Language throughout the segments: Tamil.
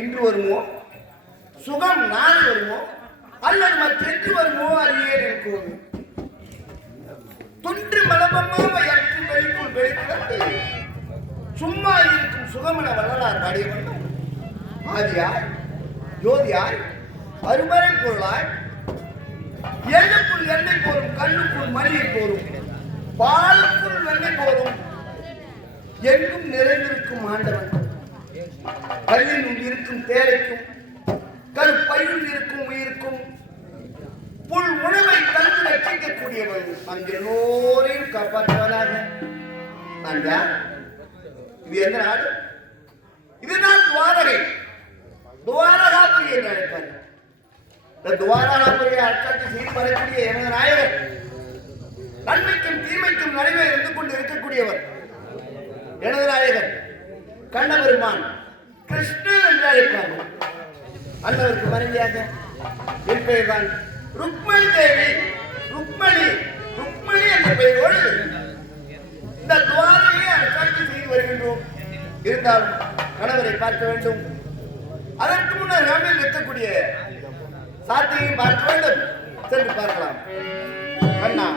இன்று வருமோ சுகம் நாள் வருமோ அல்லது மற்றென்று வருமோ அறியேன் என்கோது தொன்று மலபமாக எட்டு வெளிக்குள் வெளிக்கிறது சும்மா இருக்கும் சுகமென வளரார் பாடியவன் ஆதியாய் ஜோதியாய் அருமறை பொருளாய் எண்ணுக்குள் எண்ணெய் போரும் கண்ணுக்குள் மணியை போரும் பாலுக்குள் வெண்ணெய் போரும் எங்கும் நிறைந்திருக்கும் ஆண்டவன் கல்லினுள் இருக்கும் தேரைக்கும் கருப்பையில் இருக்கும் உயிருக்கும் புல் உணவை தந்து ரட்சிக்கக்கூடியவன் அந்த எல்லோரையும் காப்பாற்றுவதாக. இது என்ன நாடு? இதுதான் துவாரகை. துவாரகாபுரி என்று அழைப்பார். இந்த துவாரகாபுரியை அர்த்தத்தை செய்து வரக்கூடிய எனது நாயகர் நன்மைக்கும் தீமைக்கும் நடுவே இருந்து கொண்டு இருக்கக்கூடியவர் எனது நாயகர் கண்ணபெருமான் கிருஷ்ணன் என்று அழைப்பார்கள். அன்னவருக்கு மனைவியாக என் பெயர் தான் ருக்மணி தேவி. ருக்மணி என்ற பெயரோடு இந்த துவாரையை அர்த்தத்தை செய்து வருகின்றோம். இருந்தாலும் கணவரை பார்க்க வேண்டும். அதற்கு முன்னர் நம்மில் இருக்கக்கூடிய சாத்தியையும் பார்க்க வேண்டும். சென்று பார்க்கலாம். கண்ணா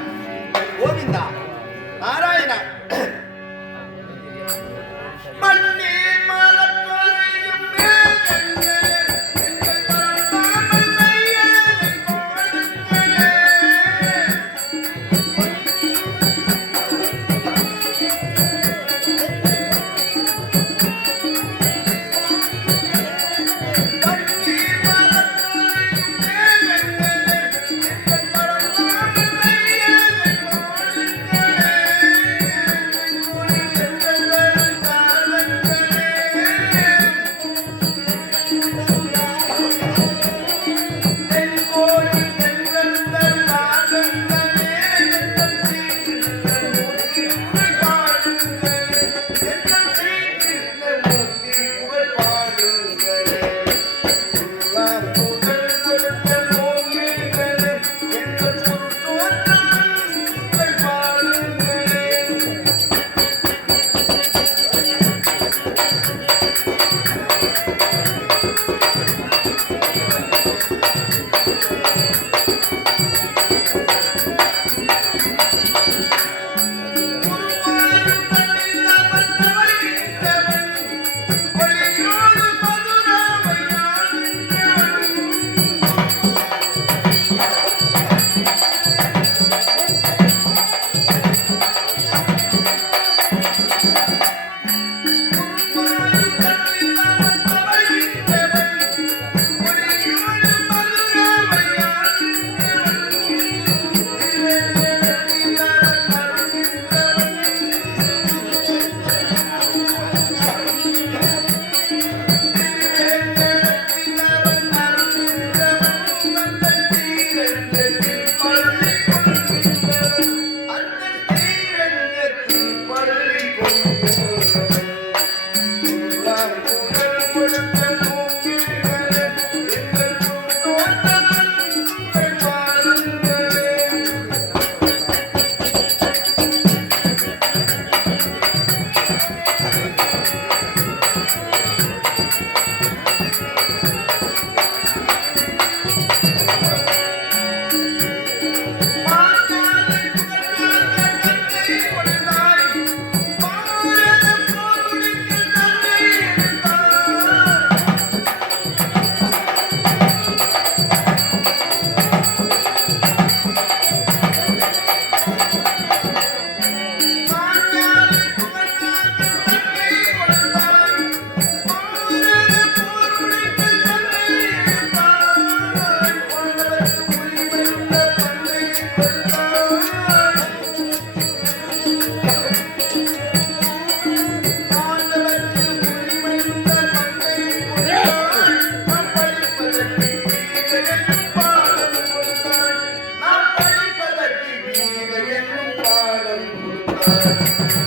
கீதை என்னும் பாடம் கொடுத்தார்.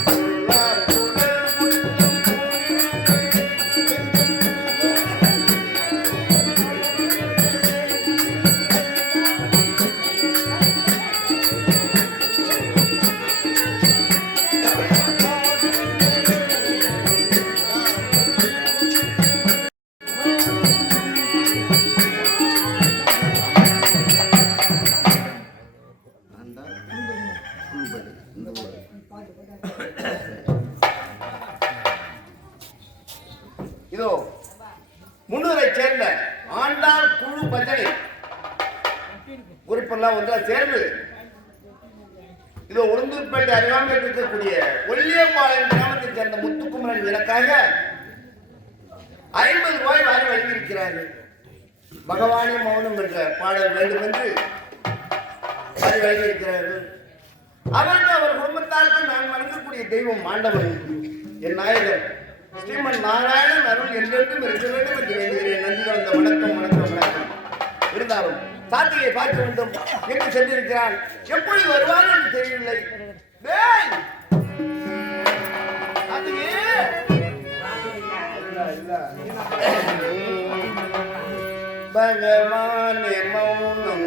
சொல்லார் குழல் முத்தம் இதோ முன்னூரை சேர்ந்த ஆண்டாள் குழு பஜனை உறுப்பெல்லாம் ஒன்றா சேர்ந்து இதோ உளுந்தூர்பேட்டை அருகாமையில் இருக்கக்கூடிய ஒல்லியம்பாளையம் கிராமத்தைச் சேர்ந்த முத்துக்குமரன் எனக்காக 50 ரூபாய் வாரி வழங்கியிருக்கிறார்கள். பகவானே மௌனம் என்ற பாடல் வேண்டும் என்று வாரி வழங்கியிருக்கிறார்கள். அவருக்கு அவர் குடும்பத்தாருக்கு நான் வணங்கக்கூடிய தெய்வம் ஆண்டவன் என் நாயகர் ஸ்ரீமன் நாராயணன் அருள் என்றென்றும் இருக்க வேண்டும் என்று வேண்டுகிறேன். நன்றி கலந்த வணக்கம் வணக்கம் வணக்கம். இருந்தாலும் சாத்தியை பார்க்க வேண்டும் என்று சென்றிருக்கிறான். எப்படி வருவான் என்று தெரியவில்லை. பகவானே மௌனம்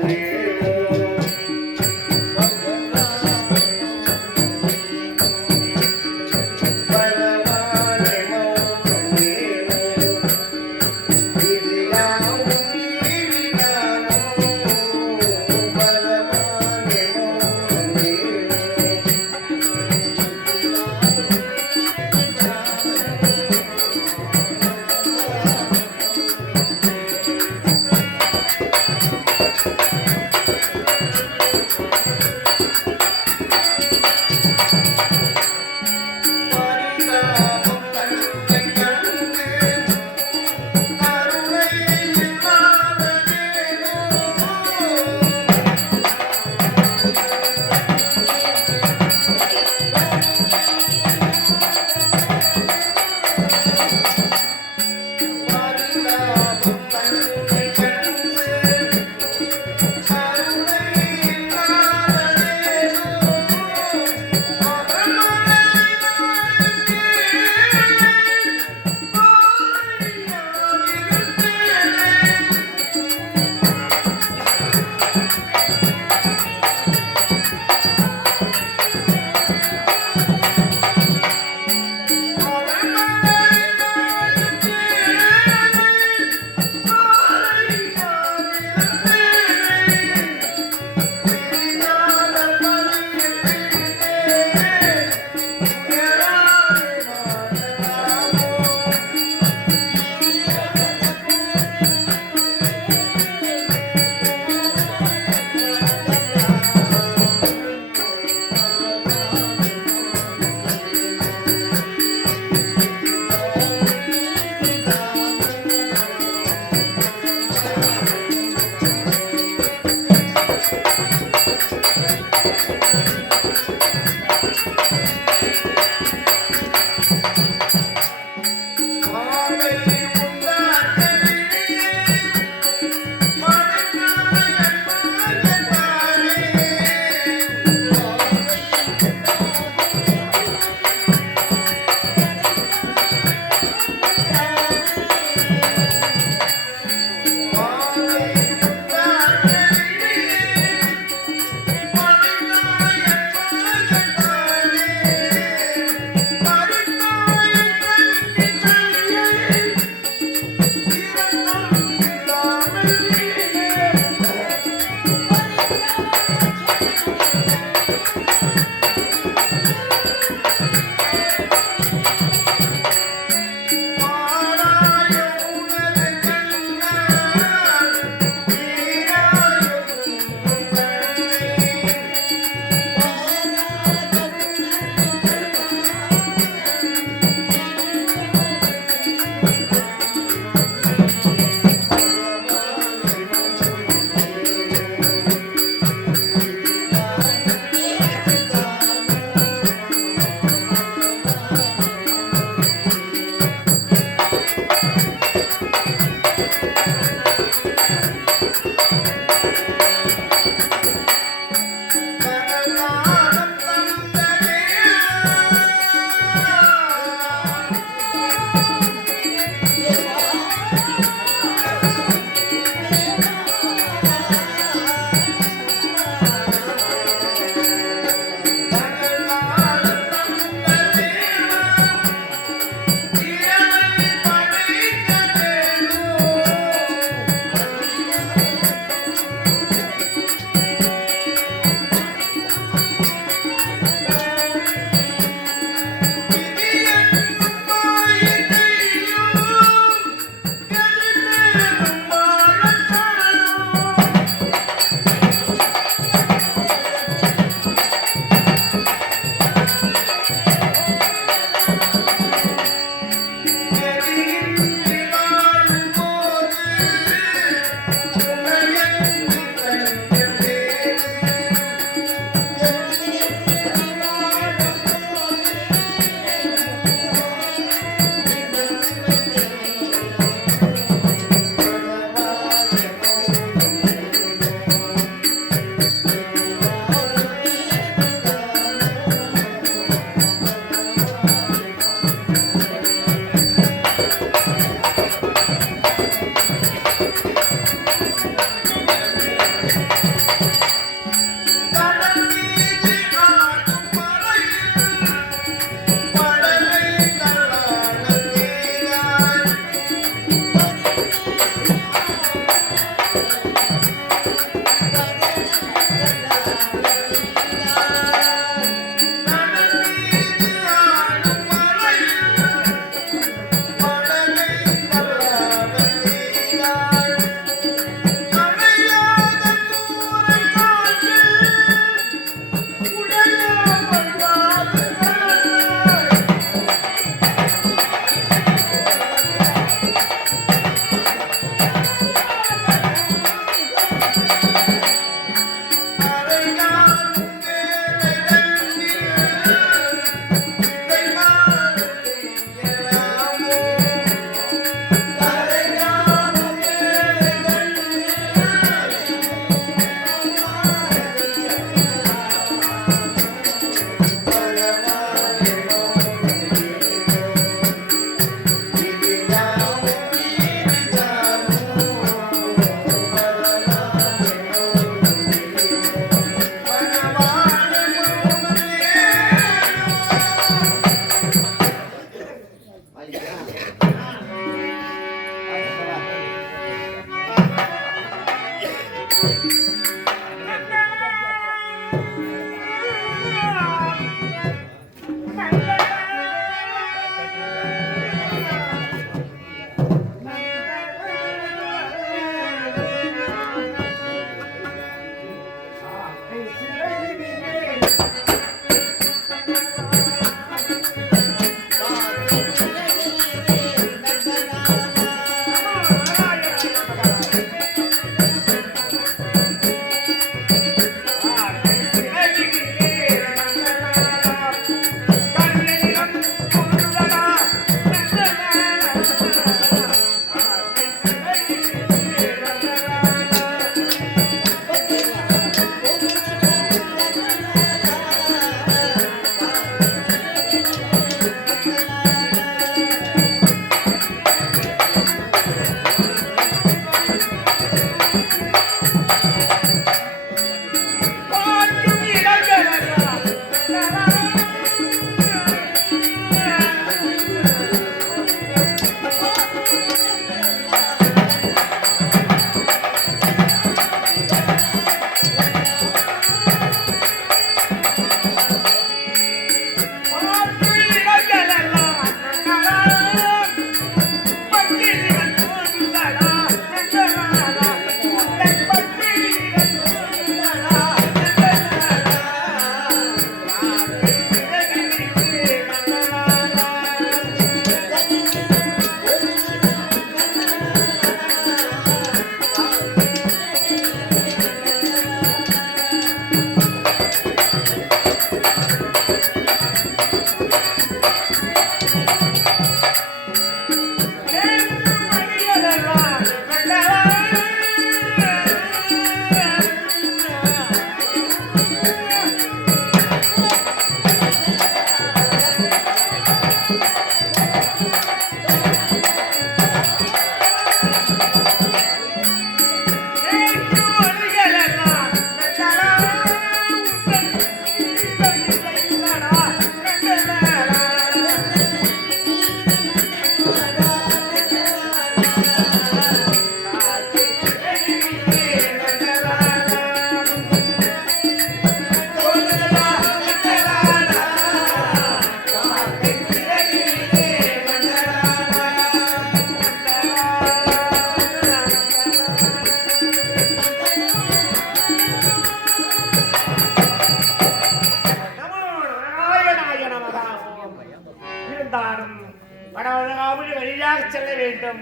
செல்ல வேண்டும்.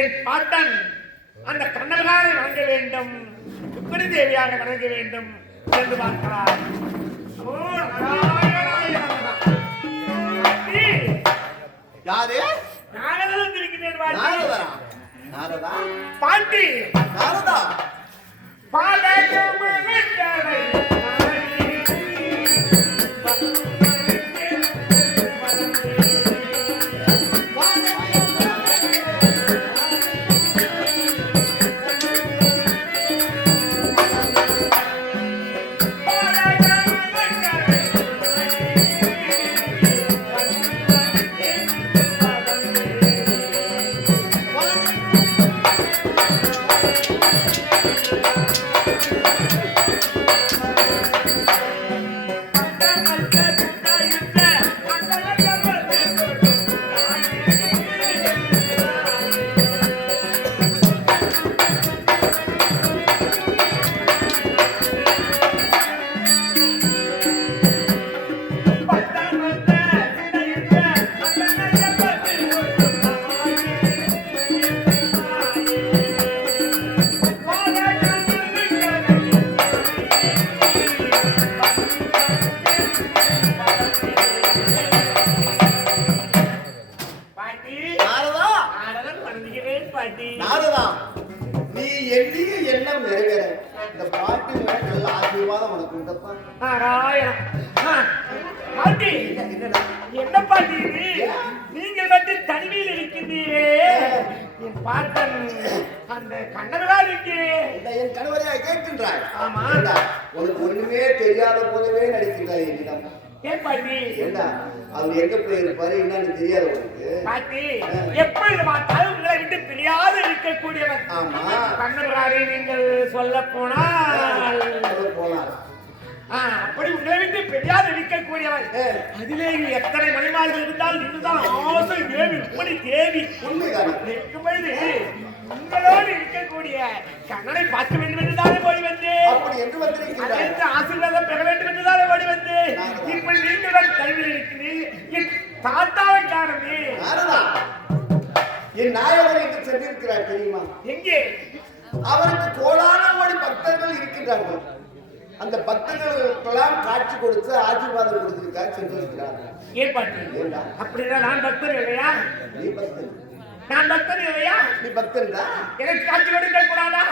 என் பாட்டன் அந்த கண்ணகாரை வணங்க வேண்டும், சுக்கரி தேவியாக வணங்க வேண்டும் என்று பார்க்கிறார். யாரு? நாரதன் இருக்கிறேன். நாரதா? பாண்டி நாரதா பாட்டி என்னடா என்ன பாட்டி இது? நீங்கள் வந்து தனிமையில் இருக்கின்றீரே. என் பாட்டன் அந்த கண்ணவரால் இங்கே. என் கணவரையா கேட்கின்றாய்? ஆமா. ஏண்டா, உனக்கு ஒண்ணுமே தெரியாத போலவே நடிக்கின்றாய் என்னிடம். ஏன் பாட்டி? ஏண்டா, அவர் எங்க போய் இருப்பாரு என்னன்னு தெரியாது உனக்கு? பாட்டி எப்பொழுது பார்த்தாலும் உங்களை விட்டு பிரியாது இருக்கக்கூடியவர். ஆமா. கண்ணவராரை நீங்கள் சொல்ல போனால் போலாம். அப்படி உங்களை விட்டு பிரியாது இருக்கக்கூடியவர். அதிலே எத்தனை மணிமார்கள் இருந்தால் இதுதான் ஆசை தேவி உம்மடி தேவி. உண்மைதான். இருக்கும் பொழுது உங்களோடு இருக்கக்கூடிய கண்ணனை பார்க்க வேண்டும் என்றுதானே ஓடி வந்தேன். அப்படி என்று வந்திருக்கிறார். அதற்கு ஆசீர்வாதம் பெற வேண்டும் என்றுதானே ஓடி வந்தேன். இப்படி நீங்கள் தனிமையில் இருக்கிறீர்கள். என் தாத்தாவை காணமே. என் நாயகர் என்று சென்றிருக்கிறார் தெரியுமா? எங்கே? அவருக்கு கோடான கோடி பக்தர்கள் இருக்கின்றார்கள். அந்த பக்தர்களுக்கெல்லாம் காட்சி கொடுத்து ஆசீர்வாதம் கொடுத்திருக்கார் சென்றிருக்கிறார். ஏன் பாட்டி? அப்படின்னா நான் பக்தர் இல்லையா? நீ பக்தன். நான் பக்தர் இல்லையா? நீ பக்தன் தான். எனக்கு காட்சி கொடுக்க கூடாதா?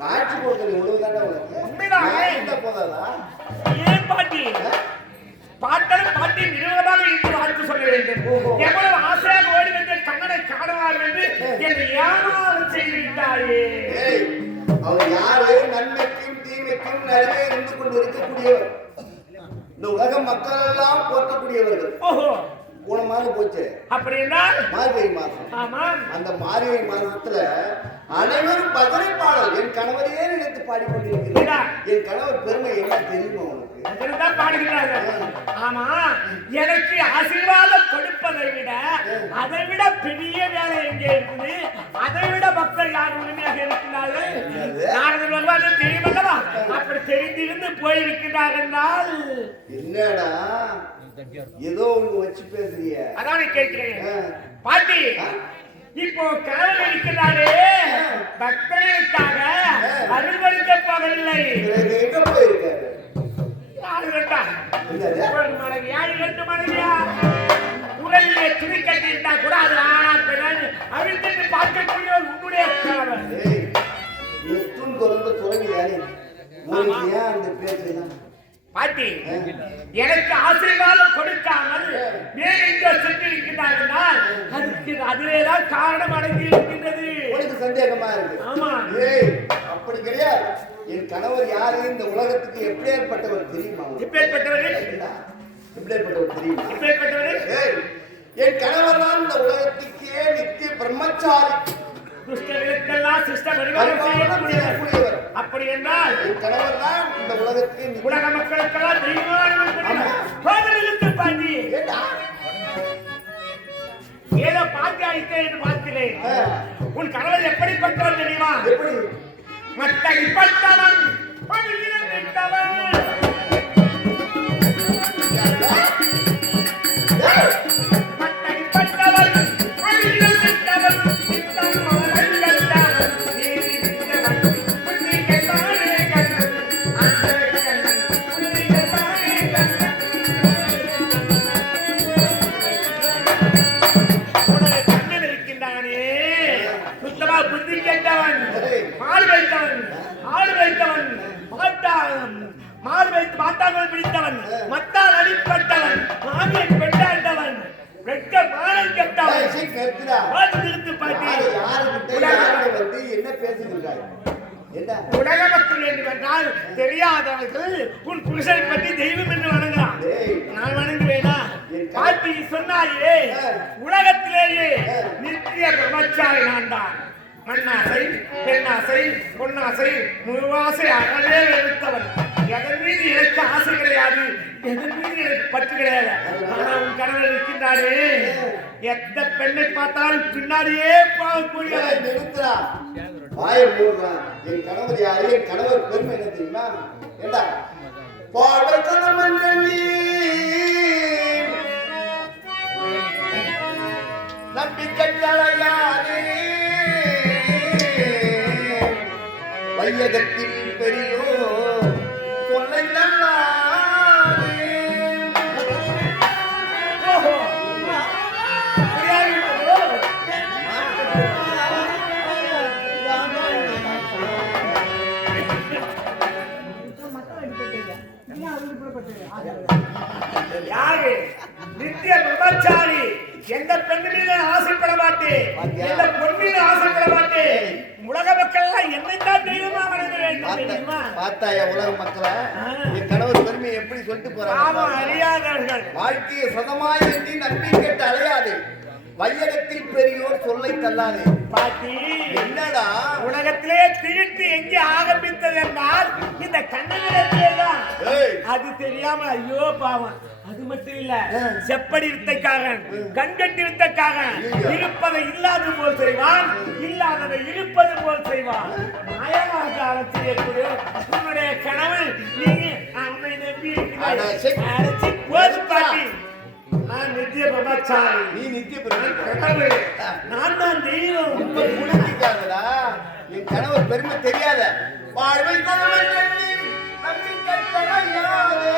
காட்சி கொடுத்தது உணவுதானே உனக்கு? உண்மைதான். போதாதா? ஏன் பாட்டி? பாட்டனும் பாட்டி நிறுவனமாக இருந்து வாழ்த்து சொல்ல வேண்டும். எவ்வளவு ஆசையாக ஓடி வந்து கண்ணனை காணவார் என்று என்னை ஏமாறு செய்து விட்டாயே. அவர் யாரு? நன்மைக்கும் தீமைக்கும் நடுவே இருந்து கொண்டு இருக்கக்கூடியவர். இந்த உலக மக்கள் எல்லாம் போற்றக்கூடியவர்கள். ஓஹோ, போனமாக போச்சு. அப்படி என்றால் மார்கழி மாசம். ஆமா. அந்த மார்கழி மாசத்துல அனைவரும் பஜனை பாடல் என் கணவரையே நினைத்து பாடிக்கொண்டிருக்கிறார். என் கணவர் பெருமை என்ன தெரியுமா உனக்கு? அதுதான் பாடுகிறார்கள். ஆமா, எனக்கு ஆசீர்வாதம் கொடுப்பதை விட அதை விட பெரிய வேலை எங்கே இருக்குது? அதை விட பக்தர் யார் உரிமையாக இருக்கிறார்கள்? நாங்கள் வருவாங்க தெரியுமல்லவா? அப்படி தெரிந்திருந்து போயிருக்கிறார் என்றால் என்னடா ஏதோ ஒண்ணு வச்சு பேசுறிய? அதான் கேட்கிறேன் பாட்டி. இப்போ கணவன் இருக்கிறாரே பக்தர்களுக்காக அருள்வளிக்க போகவில்லை. எங்க போயிருக்காரு? ஒரு மனைவியா 2 மனைவியா? உடலிலே துணி கட்டி இருந்தா கூட அது ஆனா பெண் அவிழ்த்து பார்க்கக்கூடிய உன்னுடைய கணவன். எத்தும் தொடர்ந்து துறவிதானே உனக்கு ஏன் அந்த பேசுறீங்க? பாட்டி எனக்கு ஆசீர்வாதம் கொடுக்காமல் வேறு எங்கோ சென்றிருக்கிறார்கள். அதுக்கு அதிலேதான் காரணம் அடங்கி இருக்கின்றது. உனக்கு சந்தேகமா இருக்கு? ஆமா. அப்படி கிடையாது. என் கணவர் யாரு? இந்த உலகத்துக்கு எப்பேற்பட்டவர் தெரியுமா? எப்பேற்பட்டவர்? எப்பேற்பட்டவர் தெரியுமா? எப்பேற்பட்டவர்? என் கணவர் தான் இந்த உலகத்துக்கே நித்திய பிரம்மச்சாரி. துஷ்டர்களுக்கெல்லாம் சிஷ்ட பரிவாரம் செய்யக்கூடியவர். அப்படி என்றால் என் கணவர் தான் இந்த உலகத்துக்கு உலக மக்களுக்கெல்லாம் தெய்வமானவர். பாட்டி ஏதோ பாட்டி ஆயிட்டே என்று பார்க்கிறேன். உன் கணவர் எப்படிப்பட்டவர் தெரியுமா? எப்படி? மட்டடிப்பட்டவன், பணியில் நின்றவன். மாட்டாமல் பிடித்தவன், மத்தால் அடிப்பட்டவன், மாமியை பெண்டாண்டவன், வெட்க மானம் கெட்டவன். என்ன பேசுகிறாய்? உலக மக்கள் என்றால் தெரியாதவர்கள் உன் புருஷனை பற்றி தெய்வம் என்று வணங்குறான். நான் வணங்குவேனா? பாட்டி சொன்னாயே உலகத்திலேயே நித்திய பிரம்மச்சாரி நான் தான். மண்ணாசை, பெண்ணாசை, பொன்னாசை, முழுவாசை அறவே எடுத்தவன். எதன் மீது எனக்கு ஆசை கிடையாது, எதன் மீது எனக்கு பற்று கிடையாது. ஆனா உன் கணவர் இருக்கின்றாரே, எந்த பெண்ணை பார்த்தாலும் பின்னாடியே போகக்கூடிய வாயை மூடுறான். என் கணவர் யாரு? என் கணவர் பெருமை என்ன தெரியுமா? ஏண்டா நம்பிக்கையாரே வையகத்தில் பெரியோ சொல்லை யாரு நித்திய பிரம்மச்சாரி எந்த பெண்ணு மீது ஆசைப்பட மாட்டேன் எந்த பொன் மீது ஆசைப்பட மாட்டேன் உலக மக்கள் எல்லாம் என்னைத்தான் தெய்வமா வணங்க வேண்டும் தெரியுமா பார்த்தாயா உலக மக்களை என் கணவர் பெருமையை எப்படி சொல்லிட்டு போறாங்க அறியாதவர்கள் வாழ்க்கையை சதமாய் எண்ணி நம்பி கேட்டு அலையாது வையகத்தில் பெரியோர் சொல்லை தள்ளாதே பாட்டி என்னடா உலகத்திலே திருட்டு எங்கே ஆரம்பித்தது என்றால் இந்த கண்ணனிடத்திலேதான் அது தெரியாம ஐயோ பாவம் அது மட்டும் இல்ல செப்படி வித்தைக்காரன் கண்கட்டி வித்தைக்காரன் இருப்பதை இல்லாத போல் செய்வான் இல்லாததை இருப்பது போல் செய்வான் மாயாஜாலம் செய்யக்கூடிய உன்னுடைய கணவன் நீங்க அவனை நம்பி அழைச்சி போது பாட்டி நான் நித்திய பிரம்மச்சாரி நீ நித்திய பிரம்மச்சாரி நான் தான் தெய்வம் உண்மை குணத்திக்காதடா என் கணவர் பெருமை தெரியாத வாழ்வை கணவன் நம்பிக்கை தடையாது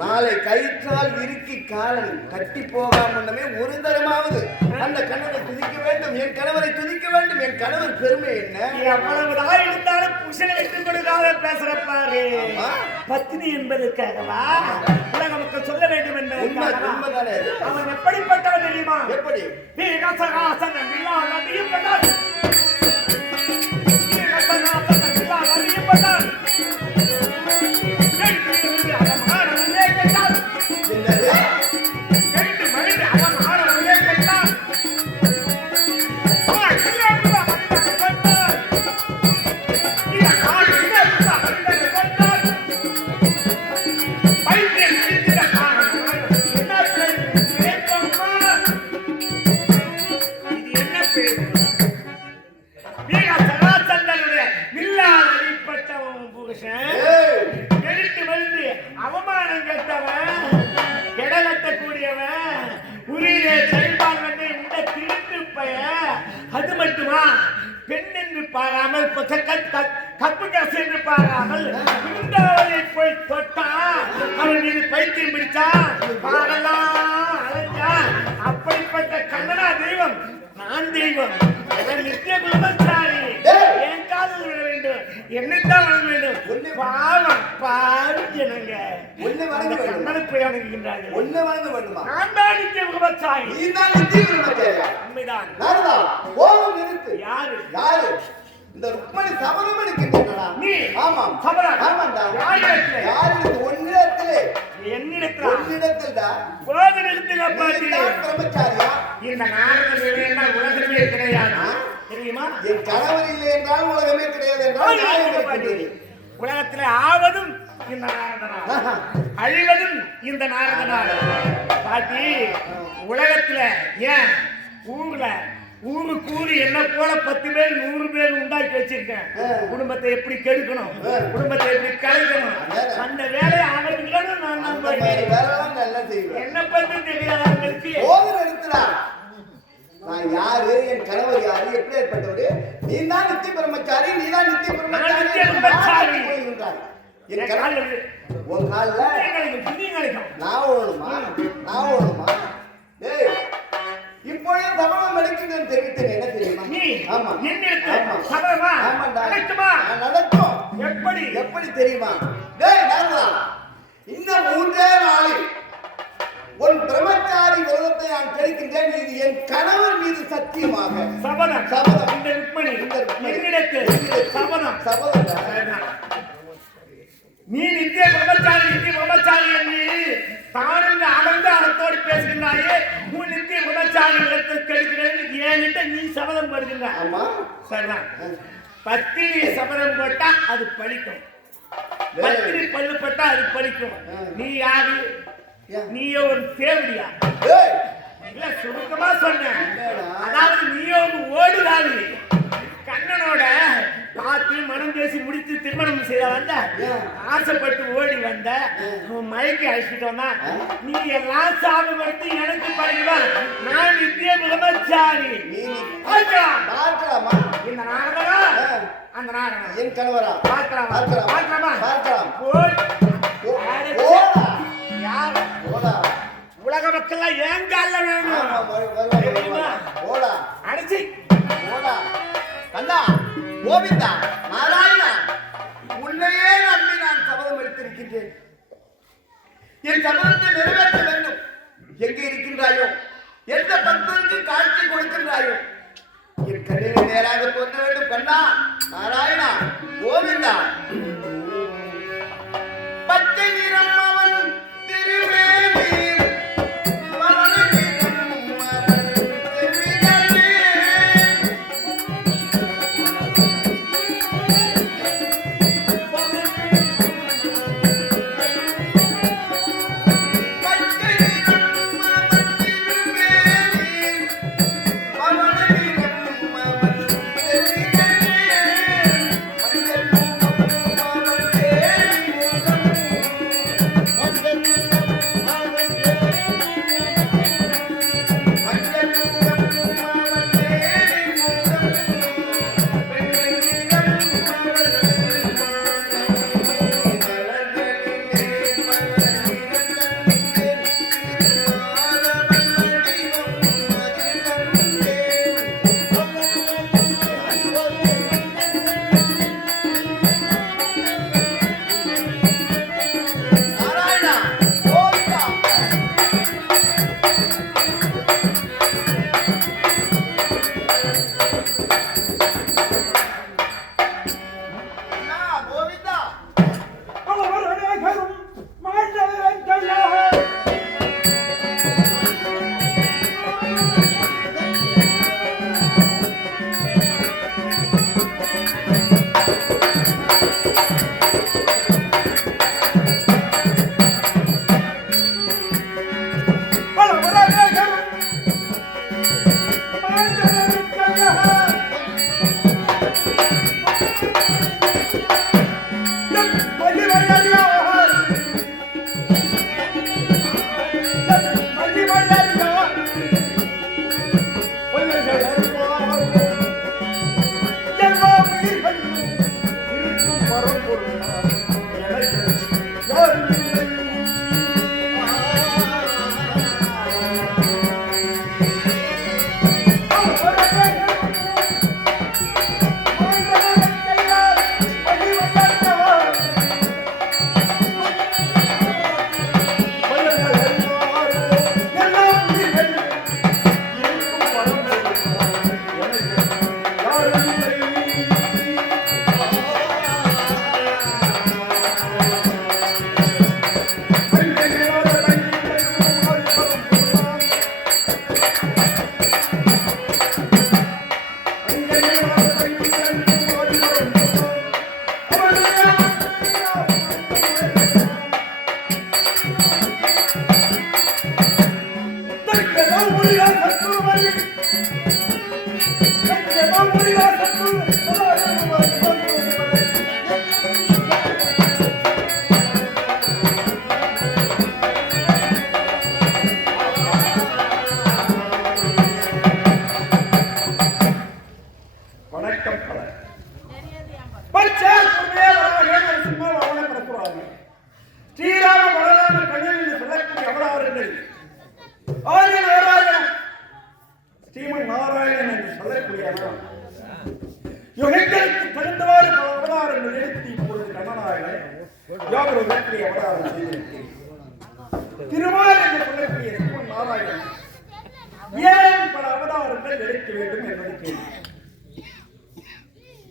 நாளை கயிற்றால் இறுக்கி காலன் கட்டி போகாம முன்னமே ஒரு தரமாவது அந்த கணவரை துதிக்க வேண்டும் என் கணவரை துதிக்க வேண்டும் என் கணவர் பெருமை என்ன எவ்வளவுதான் இருந்தாலும் புருஷனை வைத்துக் கொடுக்காத பேசுறப்பாரு பத்தினி என்பதற்காகவா உலக மக்கள் சொல்ல வேண்டும் என்பதற்காக அவன் எப்படிப்பட்டவன் தெரியுமா எப்படி அவமானம் கெட்டவன் கெடலட்டக்கூடியவன் உரியிலே செயல்பாடு இந்த திருட்டு பையன் அது மட்டுமா பெண் என்று பாராமல் கப்பு காசு என்று பாராமல் இந்தாவதை போய் தொட்டா அவன் மீது பைத்தியம் பிடிச்சா பாரெல்லாம் அலைஞ்சா அப்படிப்பட்ட கண்ணனா தெய்வம் நான் தெய்வம் நித்திய குலமச்சாரி என் காதல் விட வேண்டும் என்னத்தான் வழங்க வேண்டும் பாவம் பாரு ஜனங்க கண்ணனுக்கு போய் வணங்குகின்றார்கள் ஒண்ணு வாங்க வேண்டுமா நான் தான் நித்திய குலமச்சாரி நீ தான் நித்திய குலமச்சாரி உண்மைதான் நாரதா போகும் நிறுத்து யாரு யாரு இந்த ருக்மணி சபதம் எடுக்கின்றனடா நீ ஆமாம் சபதம் ஆமாண்டா யாரிடத்திலே யாரிடத்தில் ஒன்னிடத்திலே ஒன்னிடத்திலா போதிடத்தில் பாட்டி பிரம்மச்சாரியா இந்த நாரதன் இல்லைன்னா உலகமே கிடையாது தெரியுமா என் கணவர் இல்லை என்றால் உலகமே கிடையாது என்றால் உலகத்தில் ஆவதும் இந்த நாரதனா அழிவதும் இந்த நாரதனா பாட்டி உலகத்துல ஏன் ஊருக்கு ஊரு என்ன போல 10 பேர் 100 பேர் உண்டாக்கி வச்சிருக்கேன் குடும்பத்தை எப்படி கெடுக்கணும் குடும்பத்தை எப்படி கலைக்கணும் அந்த வேலையை ஆரம்பிக்கணும் நான் என்ன பண்ண தெரியாதவங்களுக்கு நான் யாரு என் கணவர் யாரு எப்படி ஏற்பட்டவரு நீ தான் நித்திய பிரம்மச்சாரி நீ தான் நித்திய பிரம்மச்சாரி என் கணவர் உன் காலில் நான் ஓடுமா டேய் இப்பொழுது சபதம் எடுக்கின்றேன் தெரிவித்தேன் என்ன தெரியுமா ஆமா சபதமா நடக்குமா நடக்கும் எப்படி தெரியுமா டேய் நாரதா இந்த 3 நாளில் உன் பிரம்மச்சாரி விரதத்தை நான் கிடைக்கின்றேன் இது என் கணவர் மீது சத்தியமாக சபதம் இந்த ருக்மணி என்னிடத்தில் சபதம் நீ நித்திய பிரம்மச்சாரி என்று தானும் அகழ்ந்து அகத்தோடு பேசுகின்றாயே, உன் நித்திய பிரம்மச்சாரி இடத்தை கெடுக்கிறேன் ஏன்ட்டு நீ சபதம் படுகின்றாய். ஆமா சரிதான். பத்தினி சபதம் போட்டா அது பலிக்கும், பத்தினி பல்லு பட்டா அது பலிக்கும். நீ யாரு? நீயோ ஒரு தேவடியா? இல்ல சுருக்கமா சொன்னேன். அதாவது நீயோ ஒரு ஓடுகாலி. கண்ணனோட பார்த்து மனம் பேசி முடித்து திருமணம் செய்ய வந்த, ஆசைப்பட்டு ஓடி வந்த, மயக்கி அழைச்சிட்டு வந்தா, நீ எல்லாம் சாப்பிடுறது எனக்கு பழகிதான். நான் நித்திய பிரம்மச்சாரி. இந்த நாடகம் அந்த நாடகம் என் கணவரா? பார்க்கலாமா? உலக மக்கள் ஏன் கால வேணும் அடிச்சு கண்ணா, கோவிந்தா, நாராயணா, உன்னையே நம்பி நான் சபதம் எடுத்திருக்கின்றேன். என் சபதத்தை நிறைவேற்ற வேண்டும். எங்கே இருக்கின்றாயோ, எந்த பக்தனுக்கு காட்சி கொடுக்கின்றாயோ, என் கண்ணிலே நேராக தோன்ற வேண்டும். கண்ணா, நாராயணா, கோவிந்தா. பச்சை நிறம் அவன் திருவேணி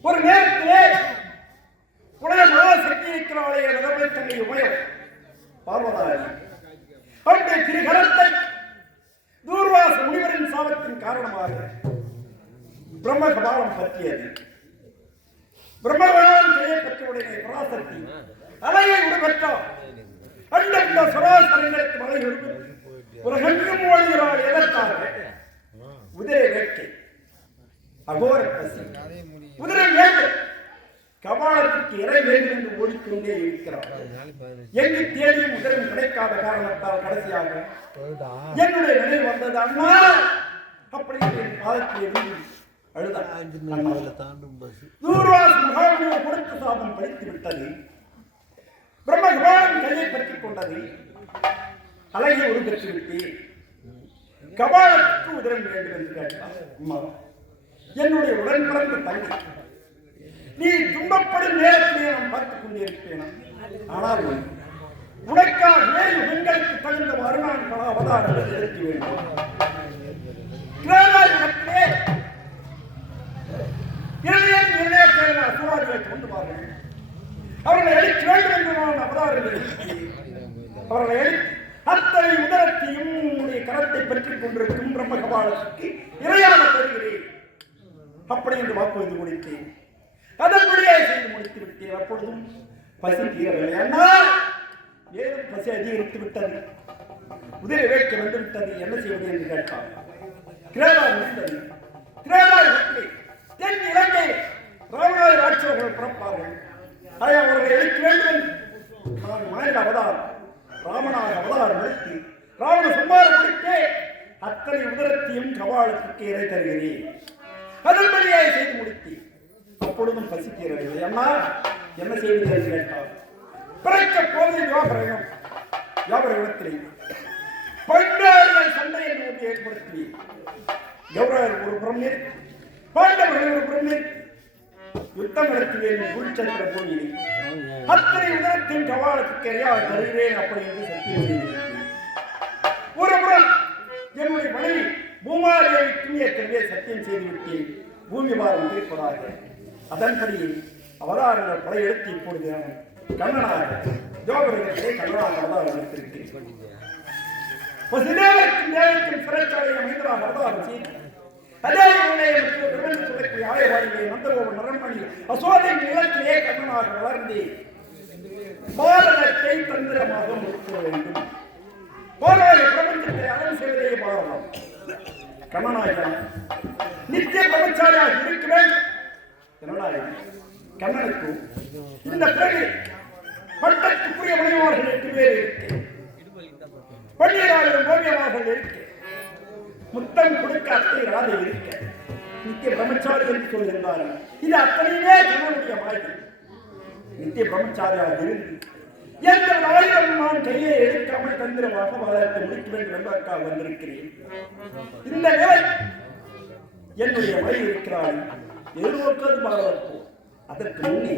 ஒரு நேரத்திலே உலக மகாசக்தி இருக்கிறாளே பார்வதாரி அந்த திரிகரத்தை தூர்வாச முனிவரின் சாபத்தின் காரணமாக பிரம்ம கபாலம் பற்றியது. பிரம்மகபாலம் செய்யப்பட்டவுடனே பராசக்தி அலையை உருவற்றார். அண்டந்த சராசரங்களுக்கு மலை உருவு உலகெங்கும் ஓடுகிறாள். எதற்காக? உதிரை வேட்கை, அகோர பசி, உதிரை வேண்டும், கபாலத்துக்கு இறை வேண்டும் என்று ஓடிக்கொண்டே இருக்கிறார். எங்கு தேடியும் உதிரம் கிடைக்காத காரணத்தால் கடைசியாக என்னுடைய நிலை வந்தது. அண்ணா அப்படி பாதத்தை அழுதார். தூர்வாஸ் மகாவினர் கொடுத்த சாபம் படித்து விட்டது. பிரம்ம கபாலம் கையை பற்றிக் கொண்டது. அழகை உருவெற்று விட்டு கபாலத்துக்கு உதிரம் வேண்டும் என்று கேட்டார். அம்மா, என்னுடைய உடன் பிறந்த தங்கை, நீ துன்பப்படும் நேரத்திலே நான் பார்த்துக் கொண்டிருப்பேன். ஆனால் உனக்காக வேறு பெண்களுக்கு தகுந்தவாறு நான் பல அவதாரங்கள் எடுக்க வேண்டும். அசுராதிகளை கொண்டு வார்கள். அவர்களை அழிக்க வேண்டும் என்று நான் அவதாரங்கள் அவர்களை அழித்து அத்தனை உதரத்தையும் உன்னுடைய கரத்தை பெற்றுக் கொண்டிருக்கும் பிரம்ம கபாலத்துக்கு இறையாக தருகிறேன் அப்படி என்று வாக்குறுதி முடித்தேன். அதன்படியே செய்து முடித்து விட்டேன். அப்பொழுதும் பசி தீரவில்லை. அண்ணா, ஏதும் பசி அதிகரித்து விட்டது. உதிரை வேட்கை வந்து விட்டது. என்ன செய்வது என்று கேட்டார். கிரேதா முடிந்தது. கிரேதா தென் இலங்கை ராமநாத ராட்சவர்கள் பிறப்பார்கள். அதை அவர்களை எழுக்க வேண்டும். நான் மாநில அவதாரம் ராமநாத அவதாரம் எடுத்து ராவண சம்பாரம் முடித்தே அத்தனை உதரத்தையும் கபாலத்துக்கு இறை தருகிறேன். அதன்படியே செய்து முடித்தேன். அப்பொழுதும் பசிக்கிறவில்லை. அம்மா, என்ன செய்வது என்று கேட்டார். பிறக்க போது வியாபாரத்திலே பண்டார்கள் சண்டை என்று ஒன்று ஏற்படுத்தி கௌரவர் ஒரு புறமே பாண்டவர்கள் ஒரு புறமே யுத்தம் நடத்துவேன். குருச்சந்திர பூமியில் அத்தனை உதரத்தின் கபாலத்துக்கு எரியாக தருகிறேன் அப்படி என்று சத்தியம் செய்திருக்கிறேன். ஒரு புறம் என்னுடைய மனைவி பூமாதேவிக்கும் ஏற்கனவே சத்தியம் செய்துவிட்டேன். பூமி பாரம் தீர்ப்பதாக. அதன்படி அவதாரங்கள் படையெடுத்து இப்பொழுது கண்ணனாக ஜோகரத்திலே கண்ணனாக அவதாரம் எடுத்திருக்கிறேன். தேவருக்கும் தேவருக்கும் சிறைச்சாலையை அமைந்ததாக அவதாரம் செய்து அதே சொல்லக்கூடிய ஆயவாடிகளை நந்தகோபன் நரண்மணி அசோதையின் நிலத்திலே கண்ணனாக வளர்ந்து பாரதத்தை தந்திரமாக முடிக்க வேண்டும். பாரத பிரபஞ்சத்தை அறம் செய்வதே பாரதம். கண்ணனாக நித்திய பிரபஞ்சாரியாக இருக்க வேண்டும். கண்ணனுக்கு இந்த பிறகு பட்டத்துக்குரிய மனைவார்கள் 8 பேர் இருக்கு. பள்ளியாளரும் ஓவியவார்கள் இருக்கு. முத்தம் கொடுக்க அத்தை ராதை இருக்க. நித்திய பிரம்மச்சாரி என்று சொல்கின்றார்கள். இது அத்தனையுமே கண்ணனுடைய வாழ்க்கை. நித்திய பிரம்மச்சாரியாக இருந்து எந்த ஆயுதம் நான் கையை எடுக்காமல் தந்திரமாக வாழத்தை முடிக்க வேண்டும் என்பதற்காக வந்திருக்கிறேன். இந்த நிலை என்னுடைய வழி இருக்கிறாள். எதிர்நோக்கது பாரதப்போ. அதற்கு முன்னே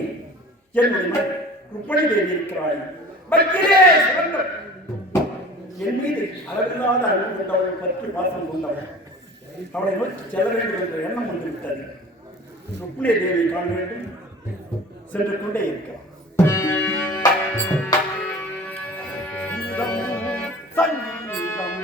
என்னுடைய ருப்பணி தேவி இருக்கிறாள். பக்கிரே சிறந்தவர். என் மீது அளவில்லாத அன்பு கொண்டவர்கள் பற்றி வாசம் கொண்டவர். அவளை நோக்கி செல்ல வேண்டும் என்ற எண்ணம் வந்துவிட்டது. ருக்மிணி தேவி காண வேண்டும் சென்று கொண்டே இருக்கிறார். சங்கீதம்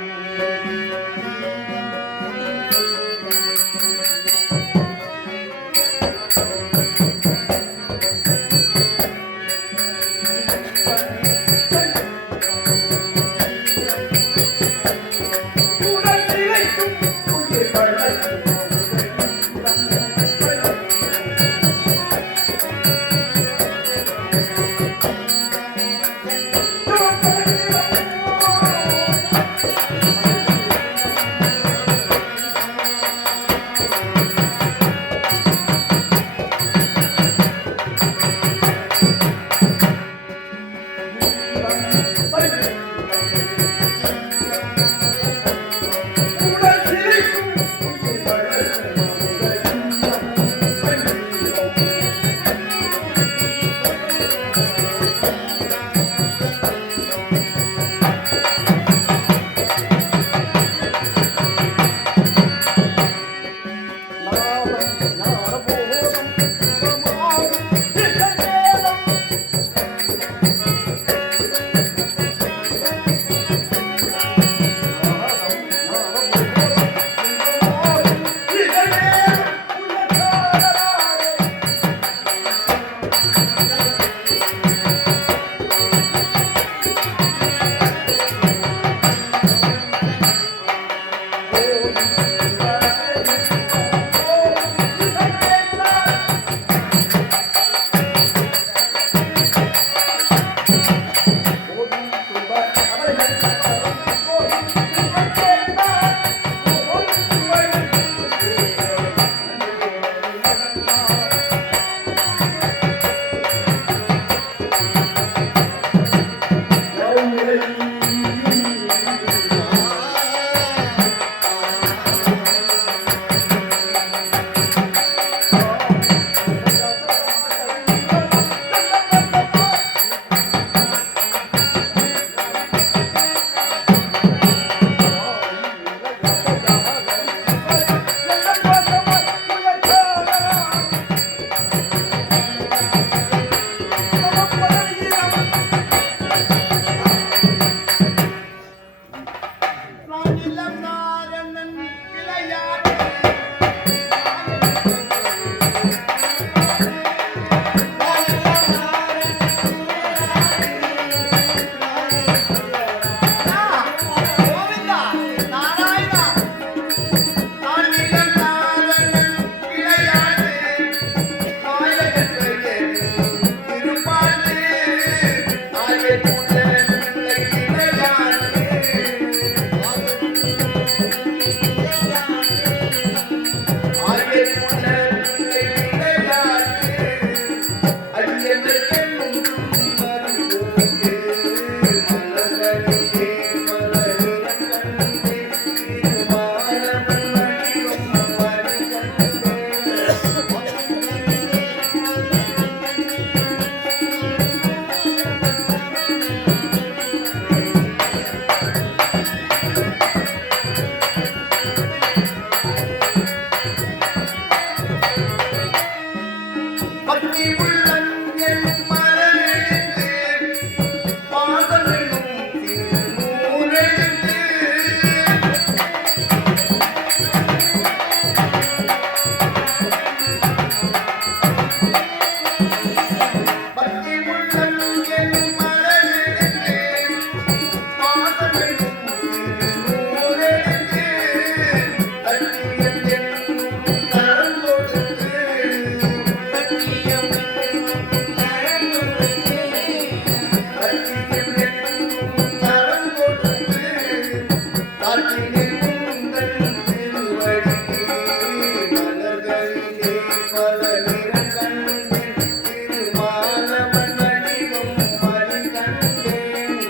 நிறங்கண்டேன் திருமாலவன் வடிவம் மறிகண்டேன்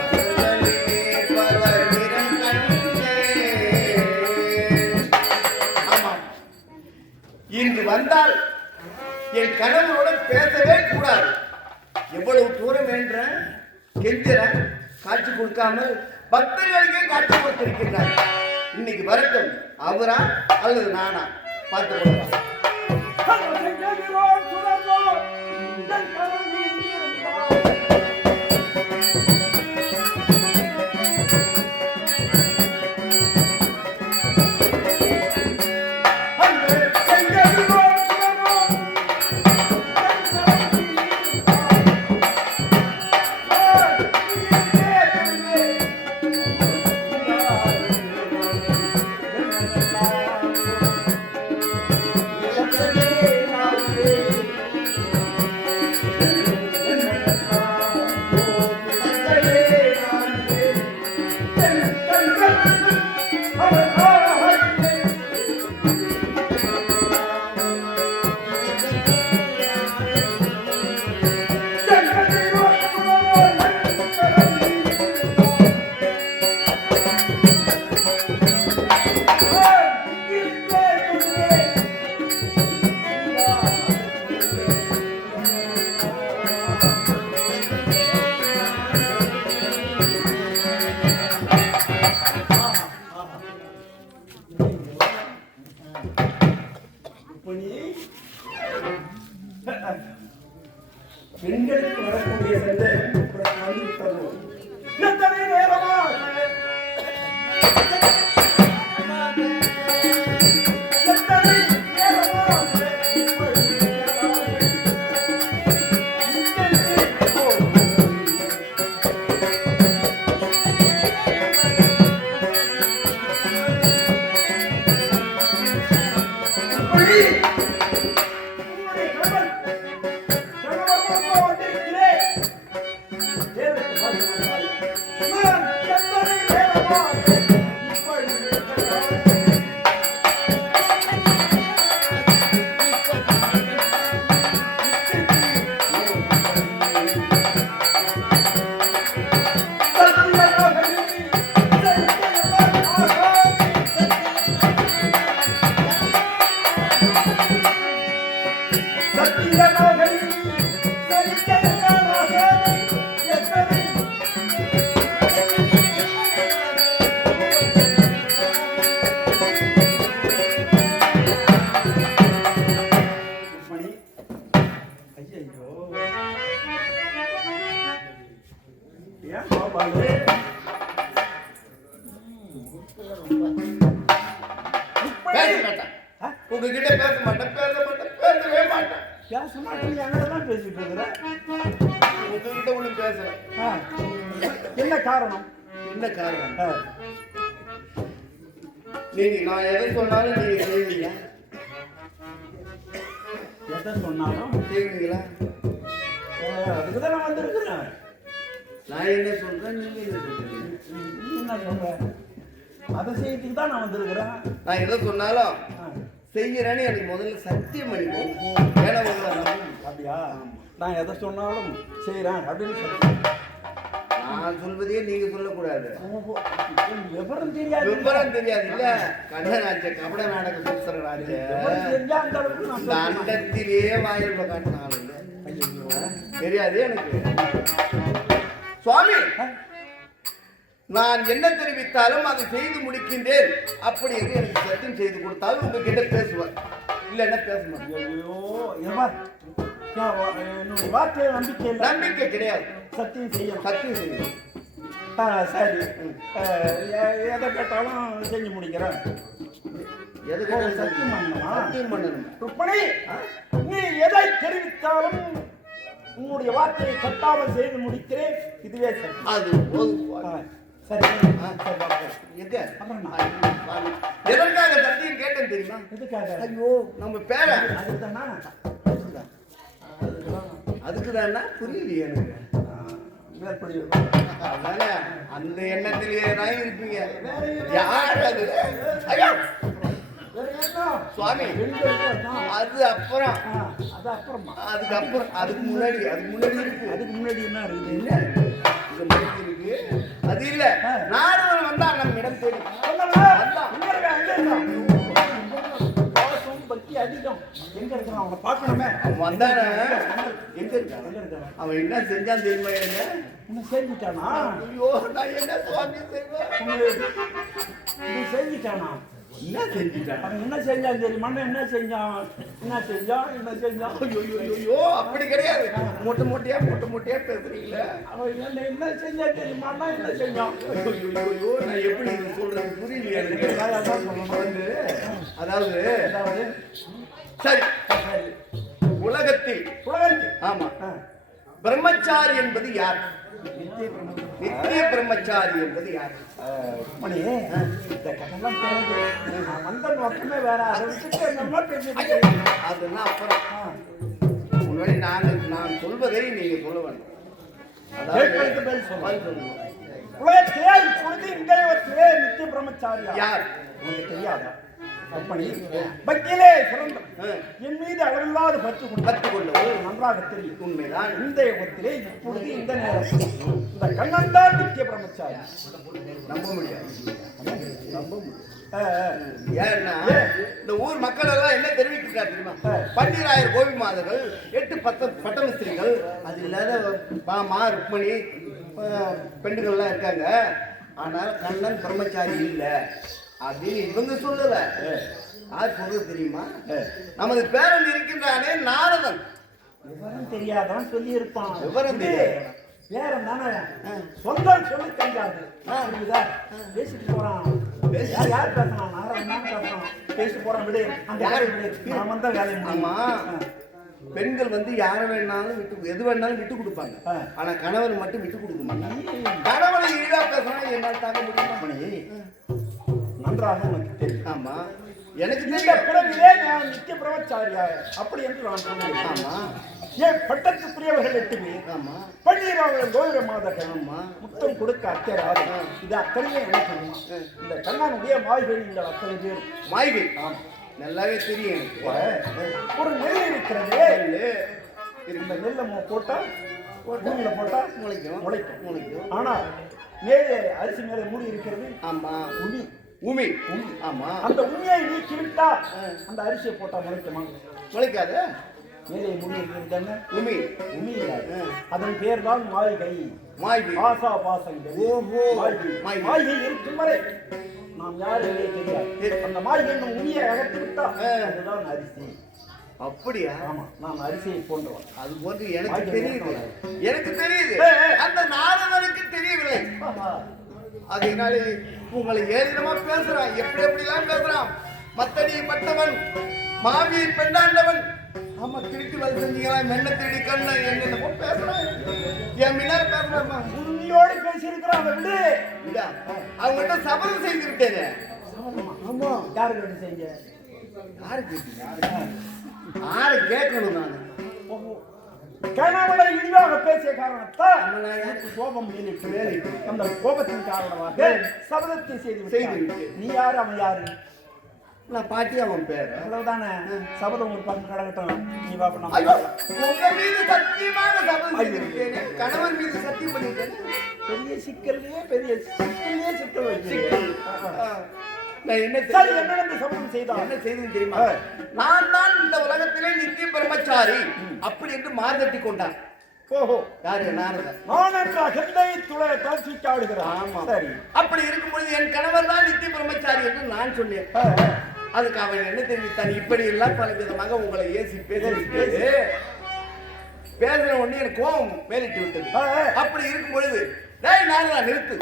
மலர்களிலே பல நிறம் கண்டேன். ஆமாம், இன்று வந்தால் என் கணவனுடன் பேசவே கூடாது. எவ்வளவு தூரம் என்ற கெஞ்சிற காட்சி கொடுக்காமல் பக்தர்களுக்கே காட்சி கொடுத்திருக்கின்றார். இன்னைக்கு வரட்டும், அவரா அல்லது நானா பார்த்து கொள்ளலாம். பெண்களுக்கு வரக்கூடிய சந்தேகம் எத்தனை நேரமா உங்ககிட்ட பேச மாட்டேன், பேசவே மாட்டேன். பேச மாட்டேன் எங்கெல்லாம் பேசிட்டு இருக்கிறேன். உங்ககிட்ட ஒண்ணும் பேசல. என்ன காரணம்? என்ன காரணம்? நீங்க நான் எதை சொன்னாலும் நீங்க செய்வீங்களா? எதை சொன்னாலும் செய்வீங்களா? அதுக்குதான் நான் வந்திருக்கிறேன். நான் என்ன சொல்றேன், நீங்க என்ன சொல்றீங்க? நீ என்ன சொல்ற? அதை செய்யறதுக்கு தான் நான் வந்திருக்கிறேன். நான் எதை சொன்னாலும் செய்யறேன்னு எனக்கு முதல்ல சத்தியம் பண்ணிப்போம். ஏன்னா உங்களை அப்படியா? நான் எதை சொன்னாலும் செய்யறேன் அப்படின்னு சொல்றேன். நான் சொல்வதையே நீங்க சொல்லக்கூடாது. விவரம் தெரியாது. விவரம் தெரியாது இல்ல. கண்ணராஜ கபட நாடக சுத்தராஜ இந்த அண்டத்திலேயே வாயில காட்டினாலும் தெரியாது எனக்கு. சுவாமி, நான் என்ன தெரிவித்தாலும் அதை செய்து முடிக்கின்றேன் அப்படி என்று எனக்கு சத்தியம் செய்து கொடுத்தாலும் உங்ககிட்ட பேசுவார். இல்லைன்னா பேச மாட்டேன். நம்பிக்கை கிடையாது. சத்தியம் செய்யும். சத்தியம் செய்யும். சரி, எதை கேட்டாலும் செஞ்சு முடிக்கிறேன். எதுக்கு சத்தியம் பண்ணணுமா? சத்தியம் பண்ணணும். ருக்மணி, நீ எதை தெரிவித்தாலும் உன்னுடைய வார்த்தையை கட்டாமல் செய்து முடிக்கிறேன். இதுவே சரி. அது சரி. எதற்காக சத்தியம் கேட்டேன் தெரியுமா? எதுக்காக? ஐயோ, நம்ம பேர அதுதானா? அதுக்குதானா புரியலையே எனக்கு. மேற்படி அதனால அந்த எண்ணத்திலேயே தான் இருப்பீங்க. யார் அது? ஐயோ சுவாமி, அது அப்புறம், அது அப்புறமா, அதுக்கப்புறம், அதுக்கு முன்னாடி இருக்கு. அதுக்கு முன்னாடி என்ன இருக்குது? இல்ல இது முன்னாடி இருக்கு. அது இல்ல, நாரதன் வந்தா நம்ம இடம் தேடி பக்தி அதிகம். எங்க இருக்கான் அவனை பார்க்கணுமே. அவன் வந்தானே, எங்க இருக்கான்? அவன் என்ன செஞ்சான் தெரியுமா? என்ன செஞ்சுட்டானா? ஐயோ, நான் என்ன சுவாமி செய்வேன்? செஞ்சுட்டானா? என்ன செஞ்சுட்டான்? அவன் என்ன செஞ்சான் தெரியுமா? என்ன செஞ்சான்? ஐயோ, அப்படி கிடையாது. மூட்டை மூட்டையா பேசுறீங்களே. அவன் என்ன செஞ்சா தெரியுமா? என்ன செஞ்சான்? ஐயோ, நான் எப்படி இது சொல்றது புரியலையா எனக்கு? வந்து அதாவது சரி, உலகத்தில் ஆமா பிரம்மச்சாரி என்பது யார்? நித்திய பிரம்மச்சாரி என்பது யார்? மணி, இந்த கதைலாம் தெரியுது. நான் வந்த நோக்கமே வேற. அதை விட்டுட்டு என்னமா பேசிட்டு அதெல்லாம் அப்புறம் முன்னாடி நான் சொல்வதை நீங்க சொல்ல வேண்டும். உலகத்திலே இப்பொழுது இந்தியாவிலே நித்திய பிரம்மச்சாரி யார்? உனக்கு தெரியாதா? அப்படி பக்தியிலே சிறந்த என் மீது அளவில்லாத பற்று கொண்டது நன்றாக தெரியும். உண்மைதான். இந்த யுகத்திலே இப்பொழுது இந்த நேரத்தில் இந்த கண்ணன் தான் நித்திய பிரம்மச்சாரி. நம்ப முடியாது. ஏன்னா இந்த ஊர் மக்கள் எல்லாம் என்ன தெரிவிக்கிறார் தெரியுமா? 12,000 கோவி மாதர்கள், 8-10 பட்டமிஸ்திரிகள், அது இல்லாத பாமா ருக்மணி பெண்கள்லாம் இருக்காங்க. ஆனால் கண்ணன் பிரம்மச்சாரி இல்லை அப்படின்னு இவங்க சொல்லல. யார் சொல்றது தெரியுமா? நமது பேரன் இருக்கின்றானே நாரதன். விவரம் தெரியாதான் சொல்லி இருப்பான். விவரம் தெரியாது. வேறம் தானே சொந்தம் சொல்லி தெரியாது. பேசிட்டு போறான். யார் பேசலாம்? நாரதன் தான் பேசலாம். பேசிட்டு போறான். விடு, அந்த யாரை விடு. நான் வந்த வேலை. ஆமா, பெண்கள் வந்து யாரை வேணாலும் எது வேணாலும் விட்டு கொடுப்பாங்க. ஆனா கணவன் மட்டும் விட்டு கொடுக்க மாட்டாங்க. கணவனை ஈடா பேசினா என்னால் தாங்க முடியுமா? நன்றாக உனக்கு தெரியும். ஆமா, எனக்கு இந்த பிறவிலே நான் நித்திய பிரம்மச்சாரியா அப்படி என்று நான் சொன்னேன். ஆமா, ஏன் பட்டத்துக்குரியவர்கள் 8 பேர். ஆமா, 12,000 கோவிர மாதர்கள். ஆமா, முத்தம் கொடுக்க அத்தராது. இது அத்தனையே எனக்கு இந்த கண்ணனுடைய மாய்கள். இந்த அத்தனை பேர் மாய்கள். ஆமா, நல்லாவே தெரியும். ஒரு நெல் இருக்கிறது. இந்த நெல்லை போட்டா பூமியில போட்டா முளைக்கும். ஆனா மேலே அரிசி மேலே மூடி இருக்கிறது. ஆமா, உமி. ஆமா, அந்த உமியை நீக்கி விட்டா அந்த அரிசியை போட்டா முளைக்குமா? முளைக்காது. மேலே மூடி இருக்கிறது தானே உமி. இல்லாது அதன் பேர் தான் மாய்கை. ஆசா பாசங்கள். ஓஹோ, மாய்கை இருக்கும் வரை நாம் யாருமே தெரியாது. அந்த மாய்கை உமியை அகற்றி விட்டா அதுதான் அரிசி. அப்படியா? ஆமா, நான் அரிசியை போன்றவன். அது போன்று எனக்கு தெரியுது. அந்த நாரதனுக்கு தெரியவில்லை. அதனால உங்களை ஏறினமா பேசுறான். எப்படிலாம் பேசுறான். மத்தடி பட்டவன், மாவி பெண்ணாண்டவன். ஆமா, திருட்டு வேலை செஞ்சீங்களா? மென்ன திருடி கண்ண என்னென்னமோ பேசுறான். என் முன்னாடி பேசுறான். உண்மையோடு பேசியிருக்கிறான். விடு. அவங்ககிட்ட சபதம் செய்து விட்டேன். ஆமா, யாருக்கு செஞ்ச? யாரு கேட்கணும்? நான் கணவனை இழிவாக பேசிய காரணத்தால் கோபம் மேலிட்டு அந்த கோபத்தின் காரணமாக சபதத்தை செய்து. நீ யாரு, அவன் யாரு? நான் பாட்டி, அவன் பேர். அவ்வளவுதானே. சபதம் ஒரு பக்கம் கடகட்டும். நீ பாப்பா, உங்க மீது சத்தியமாக சபதம் செய்திருக்கேன். கணவன் மீது சத்தியம் பண்ணிட்டேன். பெரிய சிக்கல்லையே சிக்கல் வைக்கிறேன். நான் என்ன சபதம் செய்தான்? என்ன செய்தேன் தெரியுமா? நான் தான் இந்த உலகத்திலே நித்திய பிரம்மச்சாரி அப்படி என்று மார்தட்டி கொண்டான். ஓஹோ, யாரு? நாரதன். நான் என்ற அகந்தை தாழ்ச்சிக்காடுகிறான். ஆமா, சரி. அப்படி இருக்கும்பொழுது என் கணவர் தான் நித்திய பிரம்மச்சாரி என்று நான் சொன்னேன். அதுக்கு அவன் என்ன தெரிவித்தான்? இப்படி எல்லாம் பல விதமாக உங்களை ஏசி பேசுற உடனே எனக்கு கோபம் மேலிட்டு விட்டது. அப்படி இருக்கும் பொழுது, டேய் நாரதா, நிறுத்து.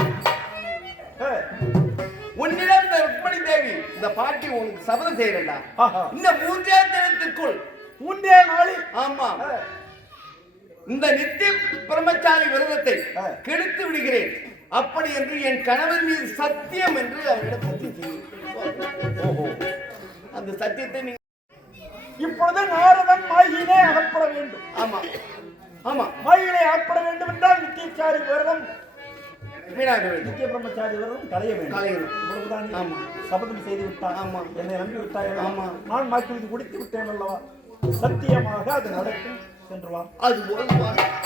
உன்னிடம் இந்த ருக்மணி தேவி, இந்த பாட்டி உனக்கு சபதம் செய்யறா. இந்த 3 தினத்திற்குள் 3 நாளில், ஆமா, இந்த நித்திய பிரம்மச்சாரி விரதத்தை கெடுத்து விடுகிறேன் அப்படி என்று என் கணவர் மீது சத்தியம் என்று அவரிடம் சத்தியம் செய்யும். அந்த சத்தியத்தை நீங்க இப்பொழுது நாரதன் மாயினே அகப்பட வேண்டும். ஆமா, ஆமா மாயிலை ஆட்பட வேண்டும் என்றால் நித்தியச்சாரி விரதம் வீணாக வேண்டும். நித்திய பிரம்மச்சாரி விரதம் களைய வேண்டும். களையணும். இவ்வளவுதான். ஆமா. சபதம் செய்து விட்டான். ஆமா. என்னை நம்பி விட்டாய். ஆமா. நான் மாற்றி குடித்து விட்டேன் அல்லவா? சத்தியமாக அது நடக்கும் சென்று வா. அது போல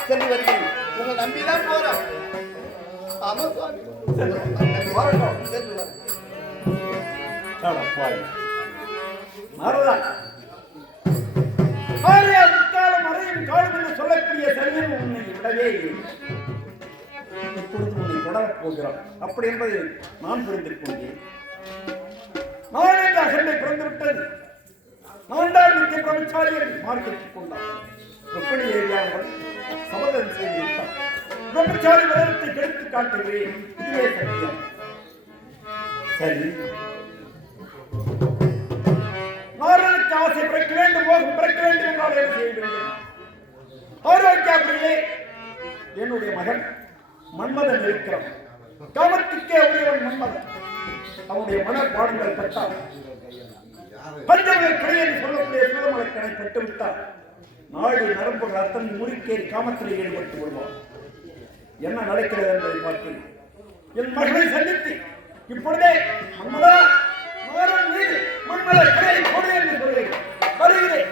சென்று வருகிறேன். உங்களை நம்பிதான் போறோம். ஆமா சுவாமி. வரட்டும். சென்று வர. நாரதா, ஆரியா முக்காலம் அறையும் காலம் என்று சொல்லக்கூடிய சரியன் உன்னை விடவே இல்லை. இப்பொழுது உன்னை தொடரப் போகிறான். அப்படி என்பதை நான் புரிந்து கொண்டேன். நான் என்ற அகண்டை பிறந்து விட்டது. நான் தான் நித்திய பிரம்மச்சாரியை மார்க்கெட்டுக் கொண்டான். எப்படி ஏரியாமல் சபதம் செய்து விட்டான். பிரம்மச்சாரி விரதத்தை கெடுத்து காட்டுகிறேன். இதுவே சத்தியம். சரி, மாறனுக்கு ஆசை பிறக்க வேண்டும், மோகம் பிறக்க வேண்டும் என்றால் என்ன செய்ய வேண்டும்? ஆரோக்கியாபுரியிலே என்னுடைய மகன் மன்மதன் இருக்கிறான். காமத்துக்கே உரியவன் மன்மதன். அவனுடைய மனப்பாடங்கள் பட்டால் பஞ்சங்கள் கிளை என்று சொல்லக்கூடிய சூழமலை கணை பட்டுவிட்டால் நாடு நரம்புகள் அத்தனை முறிக்கேறி காமத்திலே ஈடுபட்டு விடுவான். என்ன நடக்கிறது என்பதை பார்த்து என் மகளை சந்தித்து இப்பொழுதே மன்மதா மாறன் மீது மன்மத கிளையை கொடு என்று சொல்கிறேன். வருகிறேன்.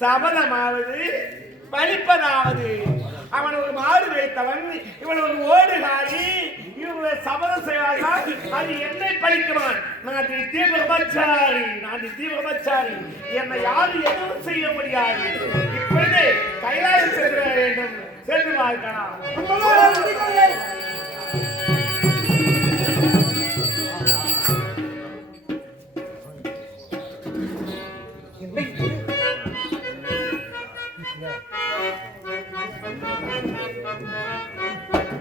சபதமாவது பலிப்பதாவது. அவன் ஒரு மாடு வைத்தவன், இவன் ஒரு ஓடுகாரி. இவங்க சபதம் செய்வார்கள், அது என்னை பலிக்குவான். நான் நித்திய பிரம்மச்சாரி, நான் நித்திய பிரம்மச்சாரி. என்னை யாரும் எதுவும் செய்ய முடியாது. இப்பொழுது கைலாயம் சென்று வேண்டும். சென்று பார்க்கலாம்.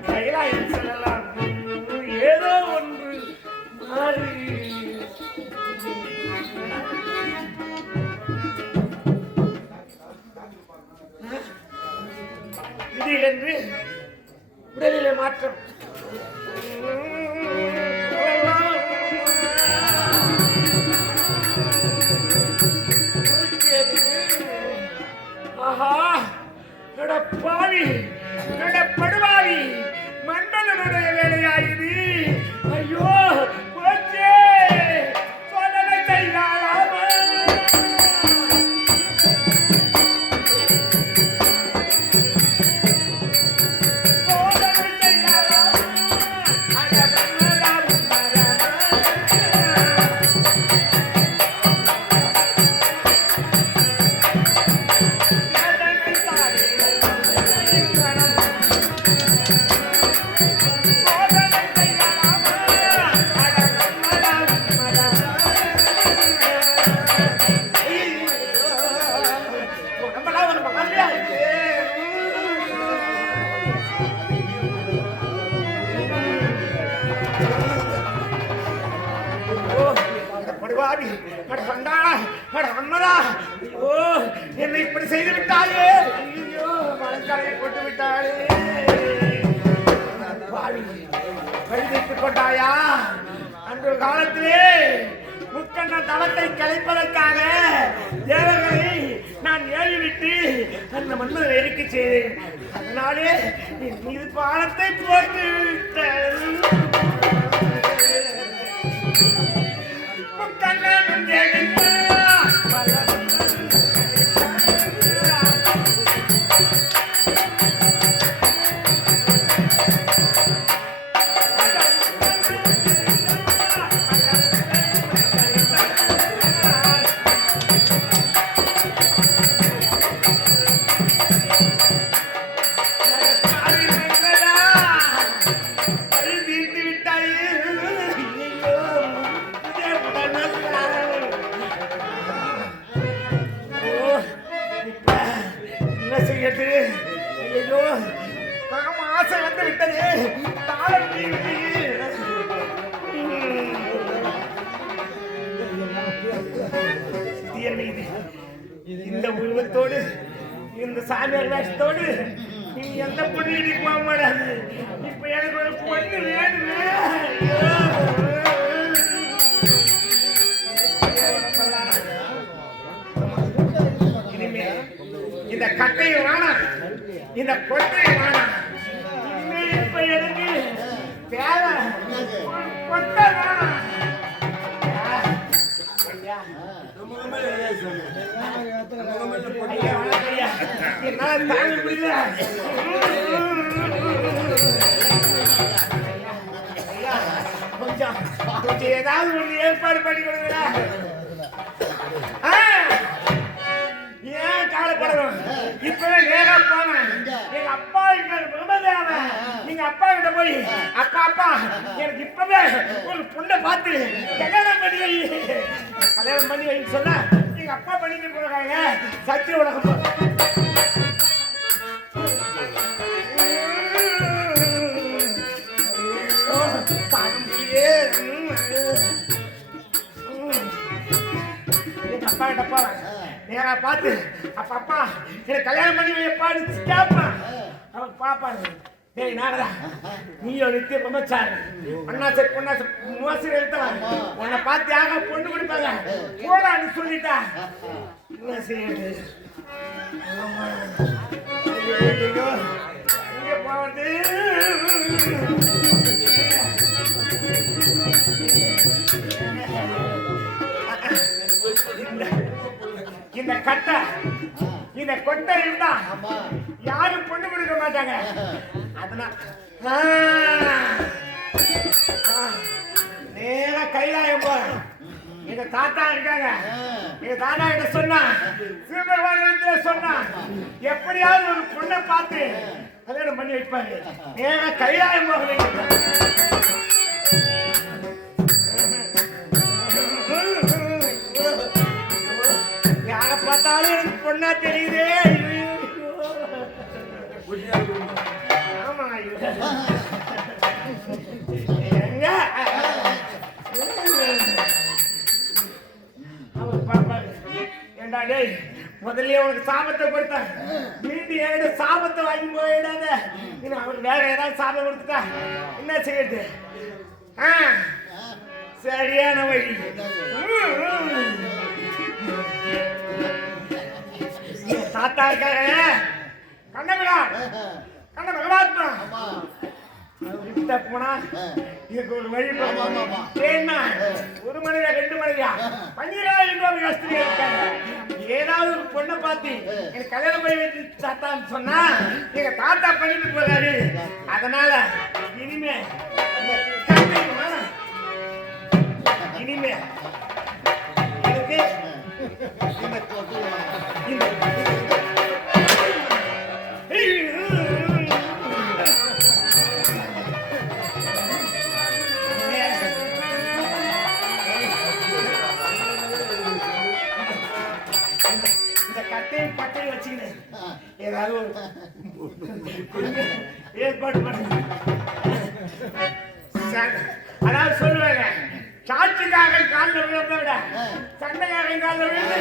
கைலாயம் செல்லலாம். ஏதோ ஒன்று மாறி திடீரென்று உடலிலே மாற்றம். ஆஹா, பாவி படுவாவி, மன்னனுடைய வேலையாயுது. ஐயோ போச்சே, சோதனை செய்யலாமா? சோதனை செய்யலாமா? அந்த மன்னரா என்னை இப்படி செய்து விட்டாயே. ஐயோ, மனக்கரையை போட்டு விட்டாயே. கழுதை கொண்டாயா? அன்று காலத்திலே முக்கண்ண தவத்தை கலைப்பதற்காக தேவர்களை நான் ஏறிவிட்டு அந்த மன்னர் எரிக்க செய்தேன். அதனாலே என் மீது பாலத்தை போட்டு விட்டேன். முக்கண்ணன் ஜெயித்தார். ஆசை வந்து விட்டது. தாளம் இந்த உருவத்தோடு இந்த சாமியார் வேஷத்தோடு நீ எந்த பொண்ணு போக மாட்டாது. இப்ப எனக்கு ஒரு பொண்ணு வேணுமே. இனிமே இந்த கட்டையும் வேணாம், இந்த கொட்டையும் வேணாம். இனிமே இப்ப எனக்கு தேவை கொட்டை வேணாம். என்னால தாங்க முடியல. கொஞ்சம் ஏதாவது ஒண்ணு ஏற்பாடு பண்ணி கொடுங்களா? ஏன் காலப்படணும்? இப்பவே நேரா போனேன். எங்க அப்பா பிரம்மதேவன், நீங்க அப்பா கிட்ட போய் அப்பா அப்பா எனக்கு இப்பவே ஒரு பொண்ணை பார்த்து கல்யாணம் பண்ணி வை, கல்யாணம் பண்ணி வைன்னு சொன்னா எங்க அப்பா பண்ணிட்டு போறாங்க. சத்திய உலகம் அப்பா கிட்ட போறேன். நேரா பார்த்து அப்பா அப்பா எனக்கு கல்யாணம் பண்ணி வைப்பான்னு கேட்பான். அவன் பாப்பாரு, டேய் நாகரா, நீயோ நித்திய பிரம்மச்சாரி, அண்ணாசை பொண்ணாசை மோசடி எடுத்தவன், உன்னை பார்த்து யாரா பொண்ணு கொடுப்பாங்க போடான்னு சொல்லிட்டா. என்ன செய்யுது? இங்க போவது இந்த கட்டை இந்த கொட்டை இருந்தா யாரும் பொண்ணு கொடுக்க மாட்டாங்க. அதனால நேரா கைலாயம் போறேன். எங்க தாத்தா இருக்காங்க. எங்க தாத்தா கிட்ட சொன்னா, சிவபெருமான் சொன்னா எப்படியாவது ஒரு பொண்ணை பார்த்து கல்யாணம் பண்ணி வைப்பாரு. நேரா கைலாயம் போகிறேன். பார்த்தாலும் எனக்கு பொண்ணா தெரியுதே. ஆமா எங்க அவர் பாப்பாரு, ஏண்டா டேய் முதல்ல உனக்கு சாபத்தை கொடுத்தேன், மீண்டும் என்கிட்ட சாபத்தை வாங்கி போயிடாத. இன்னும் அவருக்கு வேற ஏதாவது சாபம் கொடுத்துட்டா என்ன செய்யுது? சரியான வழி. தாத்தா இருக்காரு கண்ணபிரா, கண்ண பகவாத்மா போனா இதுக்கு ஒரு வழி. ஏன்னா ஒரு மனைவியா ரெண்டு மனைவியா 12,000 கஸ்திரி இருக்காங்க. ஏதாவது ஒரு பொண்ணை பார்த்து எனக்கு கல்யாணம் பண்ணி வச்சு தாத்தான்னு சொன்னா எங்க தாத்தா பண்ணிட்டு போறாரு. அதனால இனிமே இனிமே எனக்கு கட்டையை வச்சுக்கினேன் ஏதாவது ஏற்பாடு பண்ண. அதாவது சொல்லுவாங்க, சாட்சிக்காக காலில் விழுந்த விட சண்டைக்காரன் காலில் விழுந்து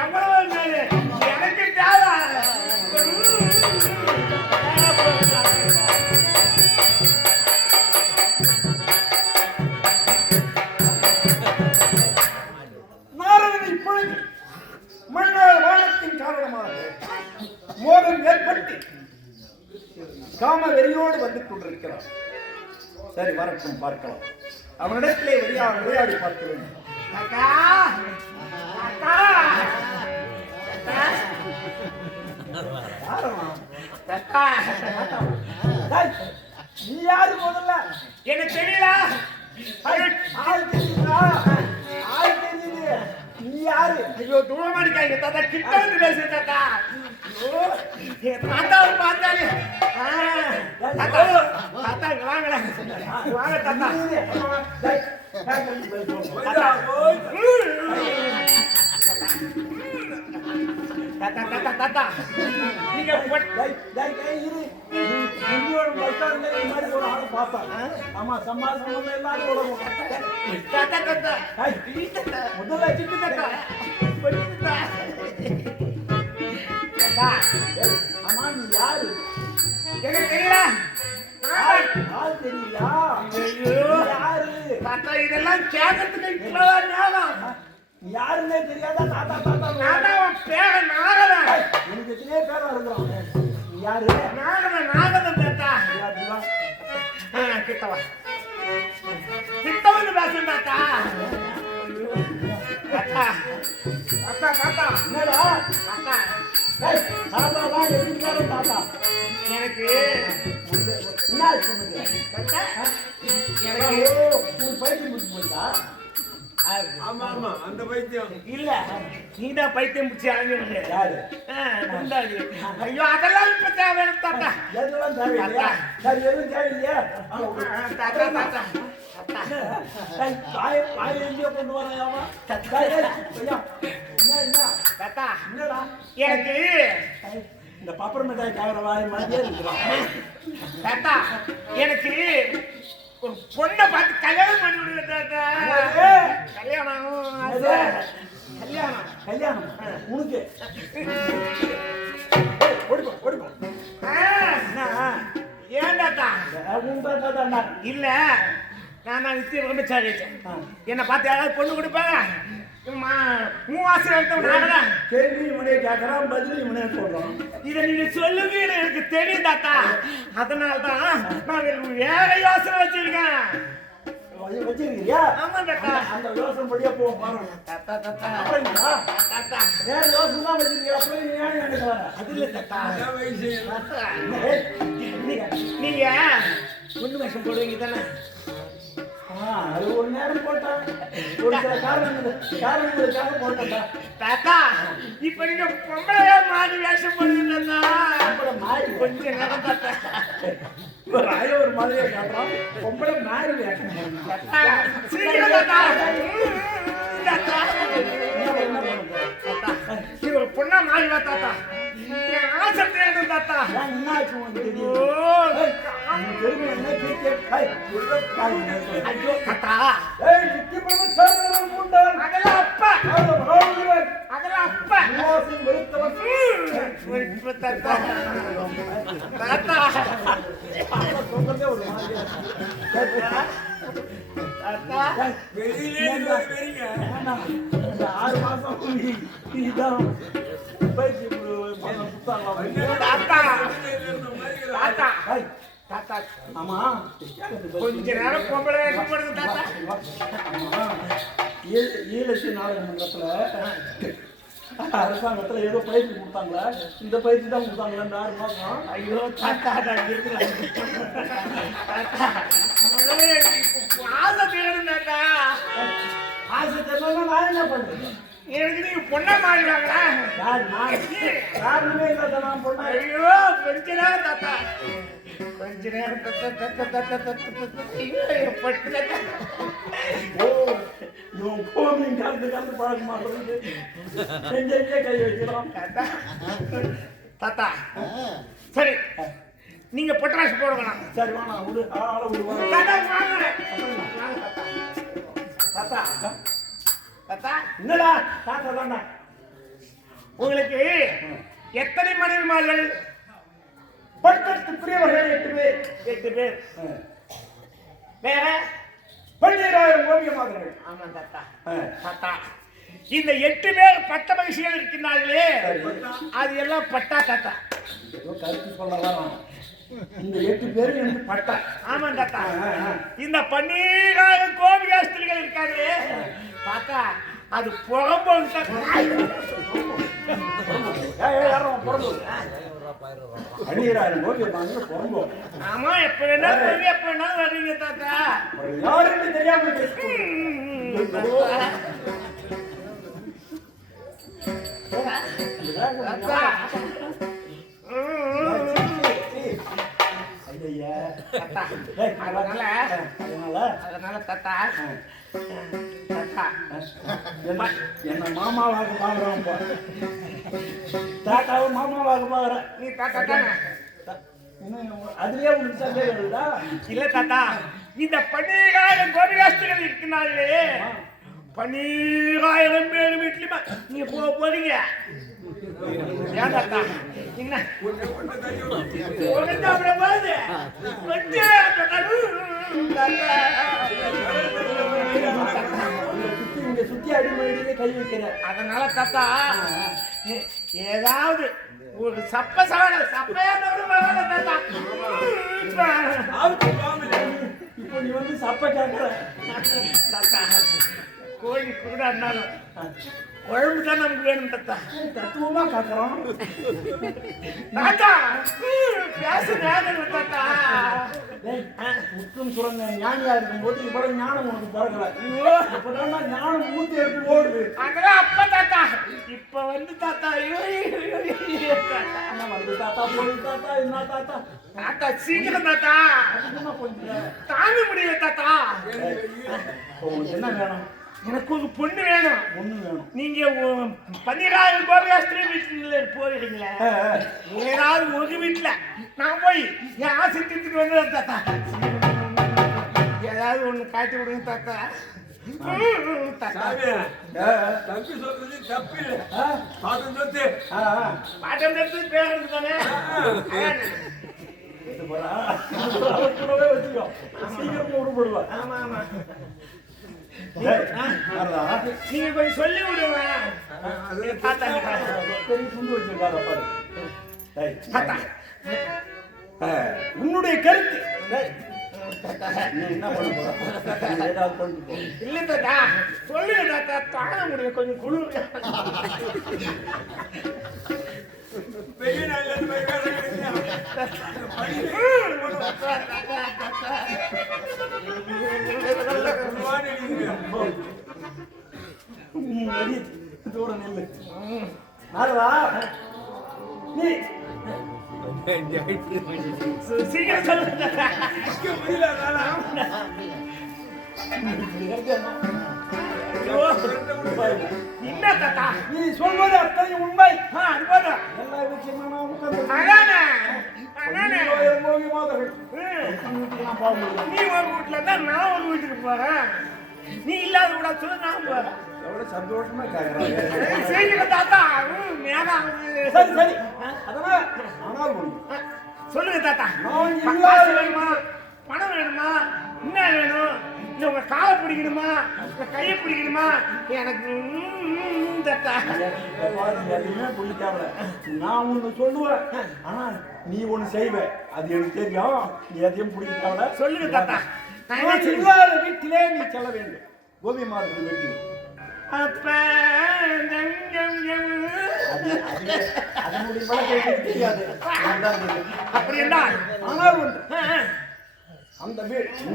எவ்வளவு எனக்கு தேவை. இப்பொழுது மன்னர் வானத்தின் காரணமாக மோகம் ஏற்பட்டு காம வெறியோடு வந்து கொண்டிருக்கிறான். சரி, வரட்டும், பார்க்கலாம். அவனிடத்திலே விளையாடி பார்க்க வேண்டும். தாத்தா தாத்தா தாத்தா டேய், நீ யாரு முதல்ல? எனக்கு தெரியல. ஆள் தெரியுதா? ஆள் தெரியுது. நீ யாரு? ஐயோ, தூரமா இருக்காங்க தாத்தா. கிட்ட வந்து பேசு தாத்தா. ஐயோ, என் தாத்தாவை பார்த்தாலே தாத்தா தாத்தா இங்க வாங்கடா. வாங்க தாத்தா. டேய், டேய், தாத்தா தாத்தா தாத்தா தாத்தா நீங்க இரு. இந்தியோட பஸ் ஸ்டாண்ட்ல இந்த மாதிரி ஒரு ஆளை பார்த்தேன். ஆமா, சம்பாஷணம் எல்லாரும் உடம்பு. தாத்தா தாத்தா முதல்ல சிட்டு தாத்தா தாத்தா ஆமா, நீ யாரு? எனக்கு தெரியல. ஆள் தெரியல. ஐயோ யாரு? தாத்தா இதெல்லாம் கேட்கறதுக்கு இவ்வளவு நேரம். நீ யாருன்னே தெரியாதா? தாத்தா தாத்தா தாத்தா உன் பேர நாகதன். எனக்கு எத்தனையோ பேர் இருக்கிறோம். நீ யாரு? நாகதன் நாகதன் தாத்தா. யாருடா? கிட்டவா கிட்ட வந்து பேசுறேன் தாத்தா. தாத்தா தாத்தா தாத்தா என்னடா? தாத்தா டேய், தாத்தா தான் எதிர்க்காரன் தாத்தா. எனக்கு என்ன சொல்லுங்க? தாத்தா எனக்கு எனக்கு ஒரு பைத்தியம் முடிச்சு போயிட்டா? ஆமா ஆமா அந்த பைத்தியம் இல்ல நீதான் பைத்தியம் பிடிச்சி அலைஞ்சிருங்க. யாரு? ஐயோ அதெல்லாம் இப்ப தேவையான தாத்தா. எதெல்லாம் தேவையில்லையா? சரி, எதுவும் தேவையில்லையா? தாத்தா தாத்தா பாய் எங்கேயோ கொண்டு வரையாமா? என்ன தாத்தா என்னடா? எனக்கு இந்த பப்பர் மிட்டாய் காகிற வாய் மாதிரியே இருக்கிறான். தாத்தா எனக்கு ஒரு பொண்ணை பார்த்து கல்யாணம் பண்ணி விடுங்க தாத்தா. கல்யாணம் அது கல்யாணம் கல்யாணம் உனக்கு? ஓடிப்போ. ஏன் தாத்தா? உங்க இல்ல நான் நிச்சயம் பிரம்மச்சாரி. என்னை பார்த்து யாராவது பொண்ணு கொடுப்பாங்க? மூவாசிரம் நாங்கதான். கேள்வி இவனே கேட்கறான், பதில் இவனே சொல்றான். இதை நீங்க சொல்லுங்க, எனக்கு தெரியும் தாத்தா. அதனால்தான் நான் வேற யோசனை வச்சிருக்கேன். வச்சிருக்கிறியா? ஆமா தாத்தா. அந்த யோசனை படியா போவோம் பாருங்க. தாத்தா தாத்தா அப்படிங்களா? தாத்தா வேற யோசனை தான் வச்சிருக்கியா? அப்புறம் நீ ஏன் நினைக்கிறாங்க? அது இல்ல தாத்தா. வயசு தாத்தா, நீங்க பொண்ணு வேஷம் போடுவீங்க தானே? அது ஒரு நேரம் போட்டான், ஒரு சில காரணங்களுக்காக போட்டா. தாத்தா இப்ப நீங்க பொம்பளையா மாறி வேஷம் போடுவீங்க தாத்தா. அப்புறம் மாறி கொஞ்ச நேரம் தாத்தா. ஒரு ஆய ஒரு மாதிரியே காட்டுறான். பொம்பளை மாறி வேஷம் போடணும். தாத்தா சீக்கிரம் தாத்தா. தாத்தா என்ன பண்ணுறது? தாத்தா நீ ஒரு பொண்ணா மாறி வா தாத்தா. என் ஆசை தேடும் தாத்தா. ஏன் என்ன ஆச்சு உனக்கு தெரியும்? ஓ உனக்கு தெரியும் என்ன கிரிக்கெட்? ஐயோ தாத்தா கிட்டி பண்ண சாதனம் உண்டான். அதெல்லாம் அப்பா ராஜீவன் அதெல்லாம் அப்பா. நிவாசம் வெறுத்தவன். இப்ப தாத்தா தாத்தா சொல்றதே ஒரு மாதிரியா தாத்தா வெளியிலே இருந்து வரீங்க இந்த 6 மாசம் இதான் பயிற்சி புத்தாங்க. தாத்தா தாத்தா தாத்தா ஆமா, கொஞ்ச நேரம் பொம்பளை வேஷம் போடுங்க தாத்தா. ஈழத்து நாடாளுமன்றத்துல அரசாங்கத்துல ஏதோ பயிற்சி கொடுத்தாங்களா? இந்த பயிற்சி தான் கொடுத்தாங்களா இந்த 6 மாசம்? ஐயோ தாத்தா நான் இருக்கிறேன் தாத்தா. முதல்ல எனக்கு ஆசை தேடும் தாத்தா. ஆசை தெரியலன்னா நான் என்ன பண்றது? எனக்கு நீங்க பொண்ணா மாறிவாங்களா? காரணமே இல்லாத நான் பொண்ணா? ஐயோ கொஞ்ச நேரம் தாத்தா கொஞ்ச நேரம் ஐயோ என் பட்டு தாத்தா. ஓ, இவன் கோமியம் கலந்து பழக்க மாட்டேங்குது. எங்க கை வைக்கிறான். தாத்தா தாத்தா சரி நீங்க பொட்டராசி போட வேணாம். சரி வாங்க, விடு, ஆளை விடுவாங்க. தாத்தா வாங்க வாங்க தாத்தா தாத்தா தாத்தா என்னடா தாத்தா தாண்டா? உங்களுக்கு எத்தனை மனைவிமார்கள்? பட்டத்து பிரியவர்கள் 8 பேர். 8 பேர். வேற 12,000 ஓவியமார்கள். ஆமா தாத்தா தாத்தா இந்த 8 பேர் பட்ட மகிழ்ச்சிகள் இருக்கின்றார்களே அது எல்லாம் பட்டா தாத்தா. ஏதோ கருத்து சொல்ல வரோம். இந்த 8 பேரும் எனக்கு பட்டா. ஆமா தாத்தா. இந்த 12 கோபிகாஸ்திரிகள் இருக்காங்களே தாத்தா அது புறம்போக்கு தாத்தா. யாரும் பிறந்து 12,000 கோடி வாங்க பிறந்தோ. ஆமா எப்ப வேணாலும் வருவீங்க, எப்ப வேணாலும் வர்றீங்க தாத்தா. யாருன்னு தெரியாம பேசுறோம். தாத்தா. ஐயா தாத்தா. அதனால தாத்தா தாத்தா என்ன மாமாவாக பாக்குறோம். தாத்தாவை மாமாவாக பாக்குறேன். நீ தாத்தா தானே? அதுலயே உங்களுக்கு சந்தேகம் இருக்குதா? இல்ல தாத்தா, இந்த 12 கோபிகாஸ்திரிகள் இருக்கிறார்களே 12,000 பேர் வீட்லயுமா நீங்க போறீங்க? ஏன் தாத்தா என்ன சுத்தி அடிமடியிலே கை வைக்கிற. அதனால தாத்தா ஏதாவது ஒரு சப்பையா தாத்தா. இப்போ நீ வந்து சப்ப கேட்கற தாத்தா கோழி கூட இருந்தாலும் குழம்பு தான் நமக்கு வேணும் தாத்தா. தத்துவமா காக்குறோம். தாத்தா பேச நேரம் தாத்தா. முற்றும் சுரங்க ஞானியா இருக்கும்போது இவ்வளவு ஞானம் உனக்கு பிறக்கல. இப்பதான் ஞானம் மூத்தி எடுத்து ஓடுது. அதெல்லாம் அப்ப தாத்தா. இப்ப வந்து தாத்தா என்ன வந்து தாத்தா போய் தாத்தா என்ன தாத்தா தாத்தா சீக்கிரம் தாத்தா. அதிகமா கொஞ்சம் தாங்க முடியல தாத்தா. உங்களுக்கு என்ன வேணும்? எனக்கு ஒரு பொண்ணு வேணும். ஒண்ணு வேணும். நீங்க 12,000 கோபிகாஸ்திரி வீட்டுல போறீங்களே ஏதாவது ஒரு வீட்டுல நான் போய் என் ஆசை தீர்த்துட்டு வந்து தாத்தா ஏதாவது ஒண்ணு காட்டி விடுங்க தாத்தா. தாத்தா தம்பி சொல்றது தப்பு இல்லை. பாட்டம் சொத்து பாட்டம் எடுத்து பேருந்து தானே. கூடவே வச்சுக்கோ. சீக்கிரமா உருப்படுவா. ஆமா ஆமா அதான் நீங்க கொஞ்சம் சொல்லி விடுங்க தாத்தா. பெரிய துண்டு வச்சிருக்காரு பாரு. தாத்தா உன்னுடைய கருத்து நீ என்ன பண்ண போற? ஏதாவது பண்ணிட்டு போ. இல்ல தாத்தா சொல்லுங்க தாத்தா. தாங்க முடியும் கொஞ்சம் குளிர். பெரிய நாள்ல இருந்து போய் வேலை கிடைக்கலையா? நடி தூரம் நெல்லு. நாரதா நீ சீக்கிரம் சொல்லுங்க தாத்தா. முடியல அதனால என்ன தாத்தா நீ சொல்வது அத்தனை உண்மை. அது போதும். எல்லா விஷயமும் நான் உட்கார்ந்து அதானே அதானே. மோகி மாதர்கள் நான் போக முடியும். நீ ஒரு வீட்டுல இருந்தா நான் ஒரு வீட்டுக்கு போறேன். நீ இல்லாத கூட சொல்லு நான் போறேன். எவ்வளவு சந்தோஷமா கேக்குறாங்க. சீக்கிரம் தாத்தா. மேலாம் சரி சரி அதனால ஆனால் முடியும். சொல்லுங்க தாத்தா. நான் காசு வேணுமா, பணம் வேணுமா, என்ன வேணும்? இல்ல உங்க காலை பிடிக்கணுமா, உங்க கையை பிடிக்கணுமா? எனக்கு தாத்தா எதுவுமே பிடிக்காமல. நான் ஒண்ணு சொல்லுவேன் ஆனா நீ ஒண்ணு செய்வ. அது எனக்கு தெரியும். நீ எதையும் பிடிக்காமல. சொல்லுங்க தாத்தா. நான் என்ன நான் செய்வேன்? இல்லாத வீட்டிலே நீ செல்ல வேண்டும். கோபி மாதிரி வீட்டில் அப்ப அதனுடைய வழக்கை தெரியாது. அதுதான் தெரியும். அப்படி என்றால் ஆனால் ஒன்று அந்த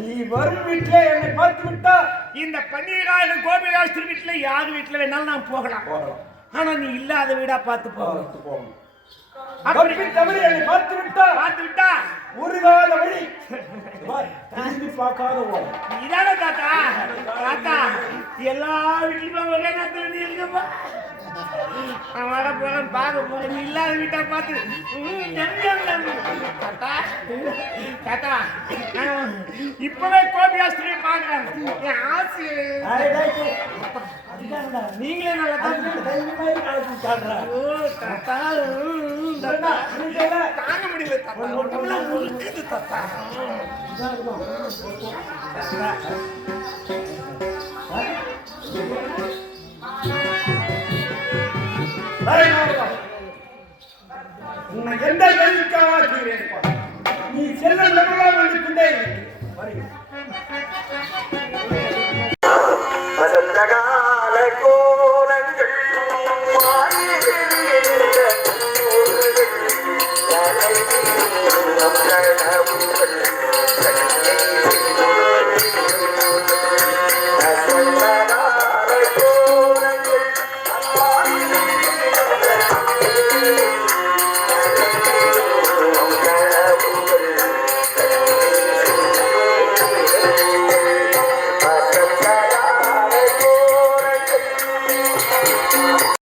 நீ வரும் வீட்டிலே என்னை பார்த்து விட்டா இந்த 12,000 கோபிகாஸ்திரி வீட்டுல யார் வீட்டுல வேணாலும் நான் போகலாம். போகலாம். ஆனா நீ இல்லாத வீடா பார்த்து போகணும். போகணும். அப்படி தப்பி தவறி என்னை பார்த்து விட்டா பார்த்து விட்டா ஒரு கால வழி திரும்பி பார்க்காத ஓடும். இதானே தாத்தா. தாத்தா எல்லா வீட்லயுமே ஒரே நேரத்துல நீ இருக்கப்பா. நான் வர போறேன் பார்க்க போறேன். நீ இல்லாத வீட்டா பார்த்து தாத்தா தாத்தா இப்பவே கோபிகாஸ்திரியை பாக்குறேன். என் ஆசை நீங்களே நல்லா தாத்தா தாங்க முடியல தாத்தா. உடம்புல முறுக்குது தாத்தா. இதான் இருக்கும். உன்னை எந்த கல்விக்காக ஆக்குகிறேன் பார். நீ செல்ல லெவலாக வந்து கொண்டே இரு. வருகிறேன்.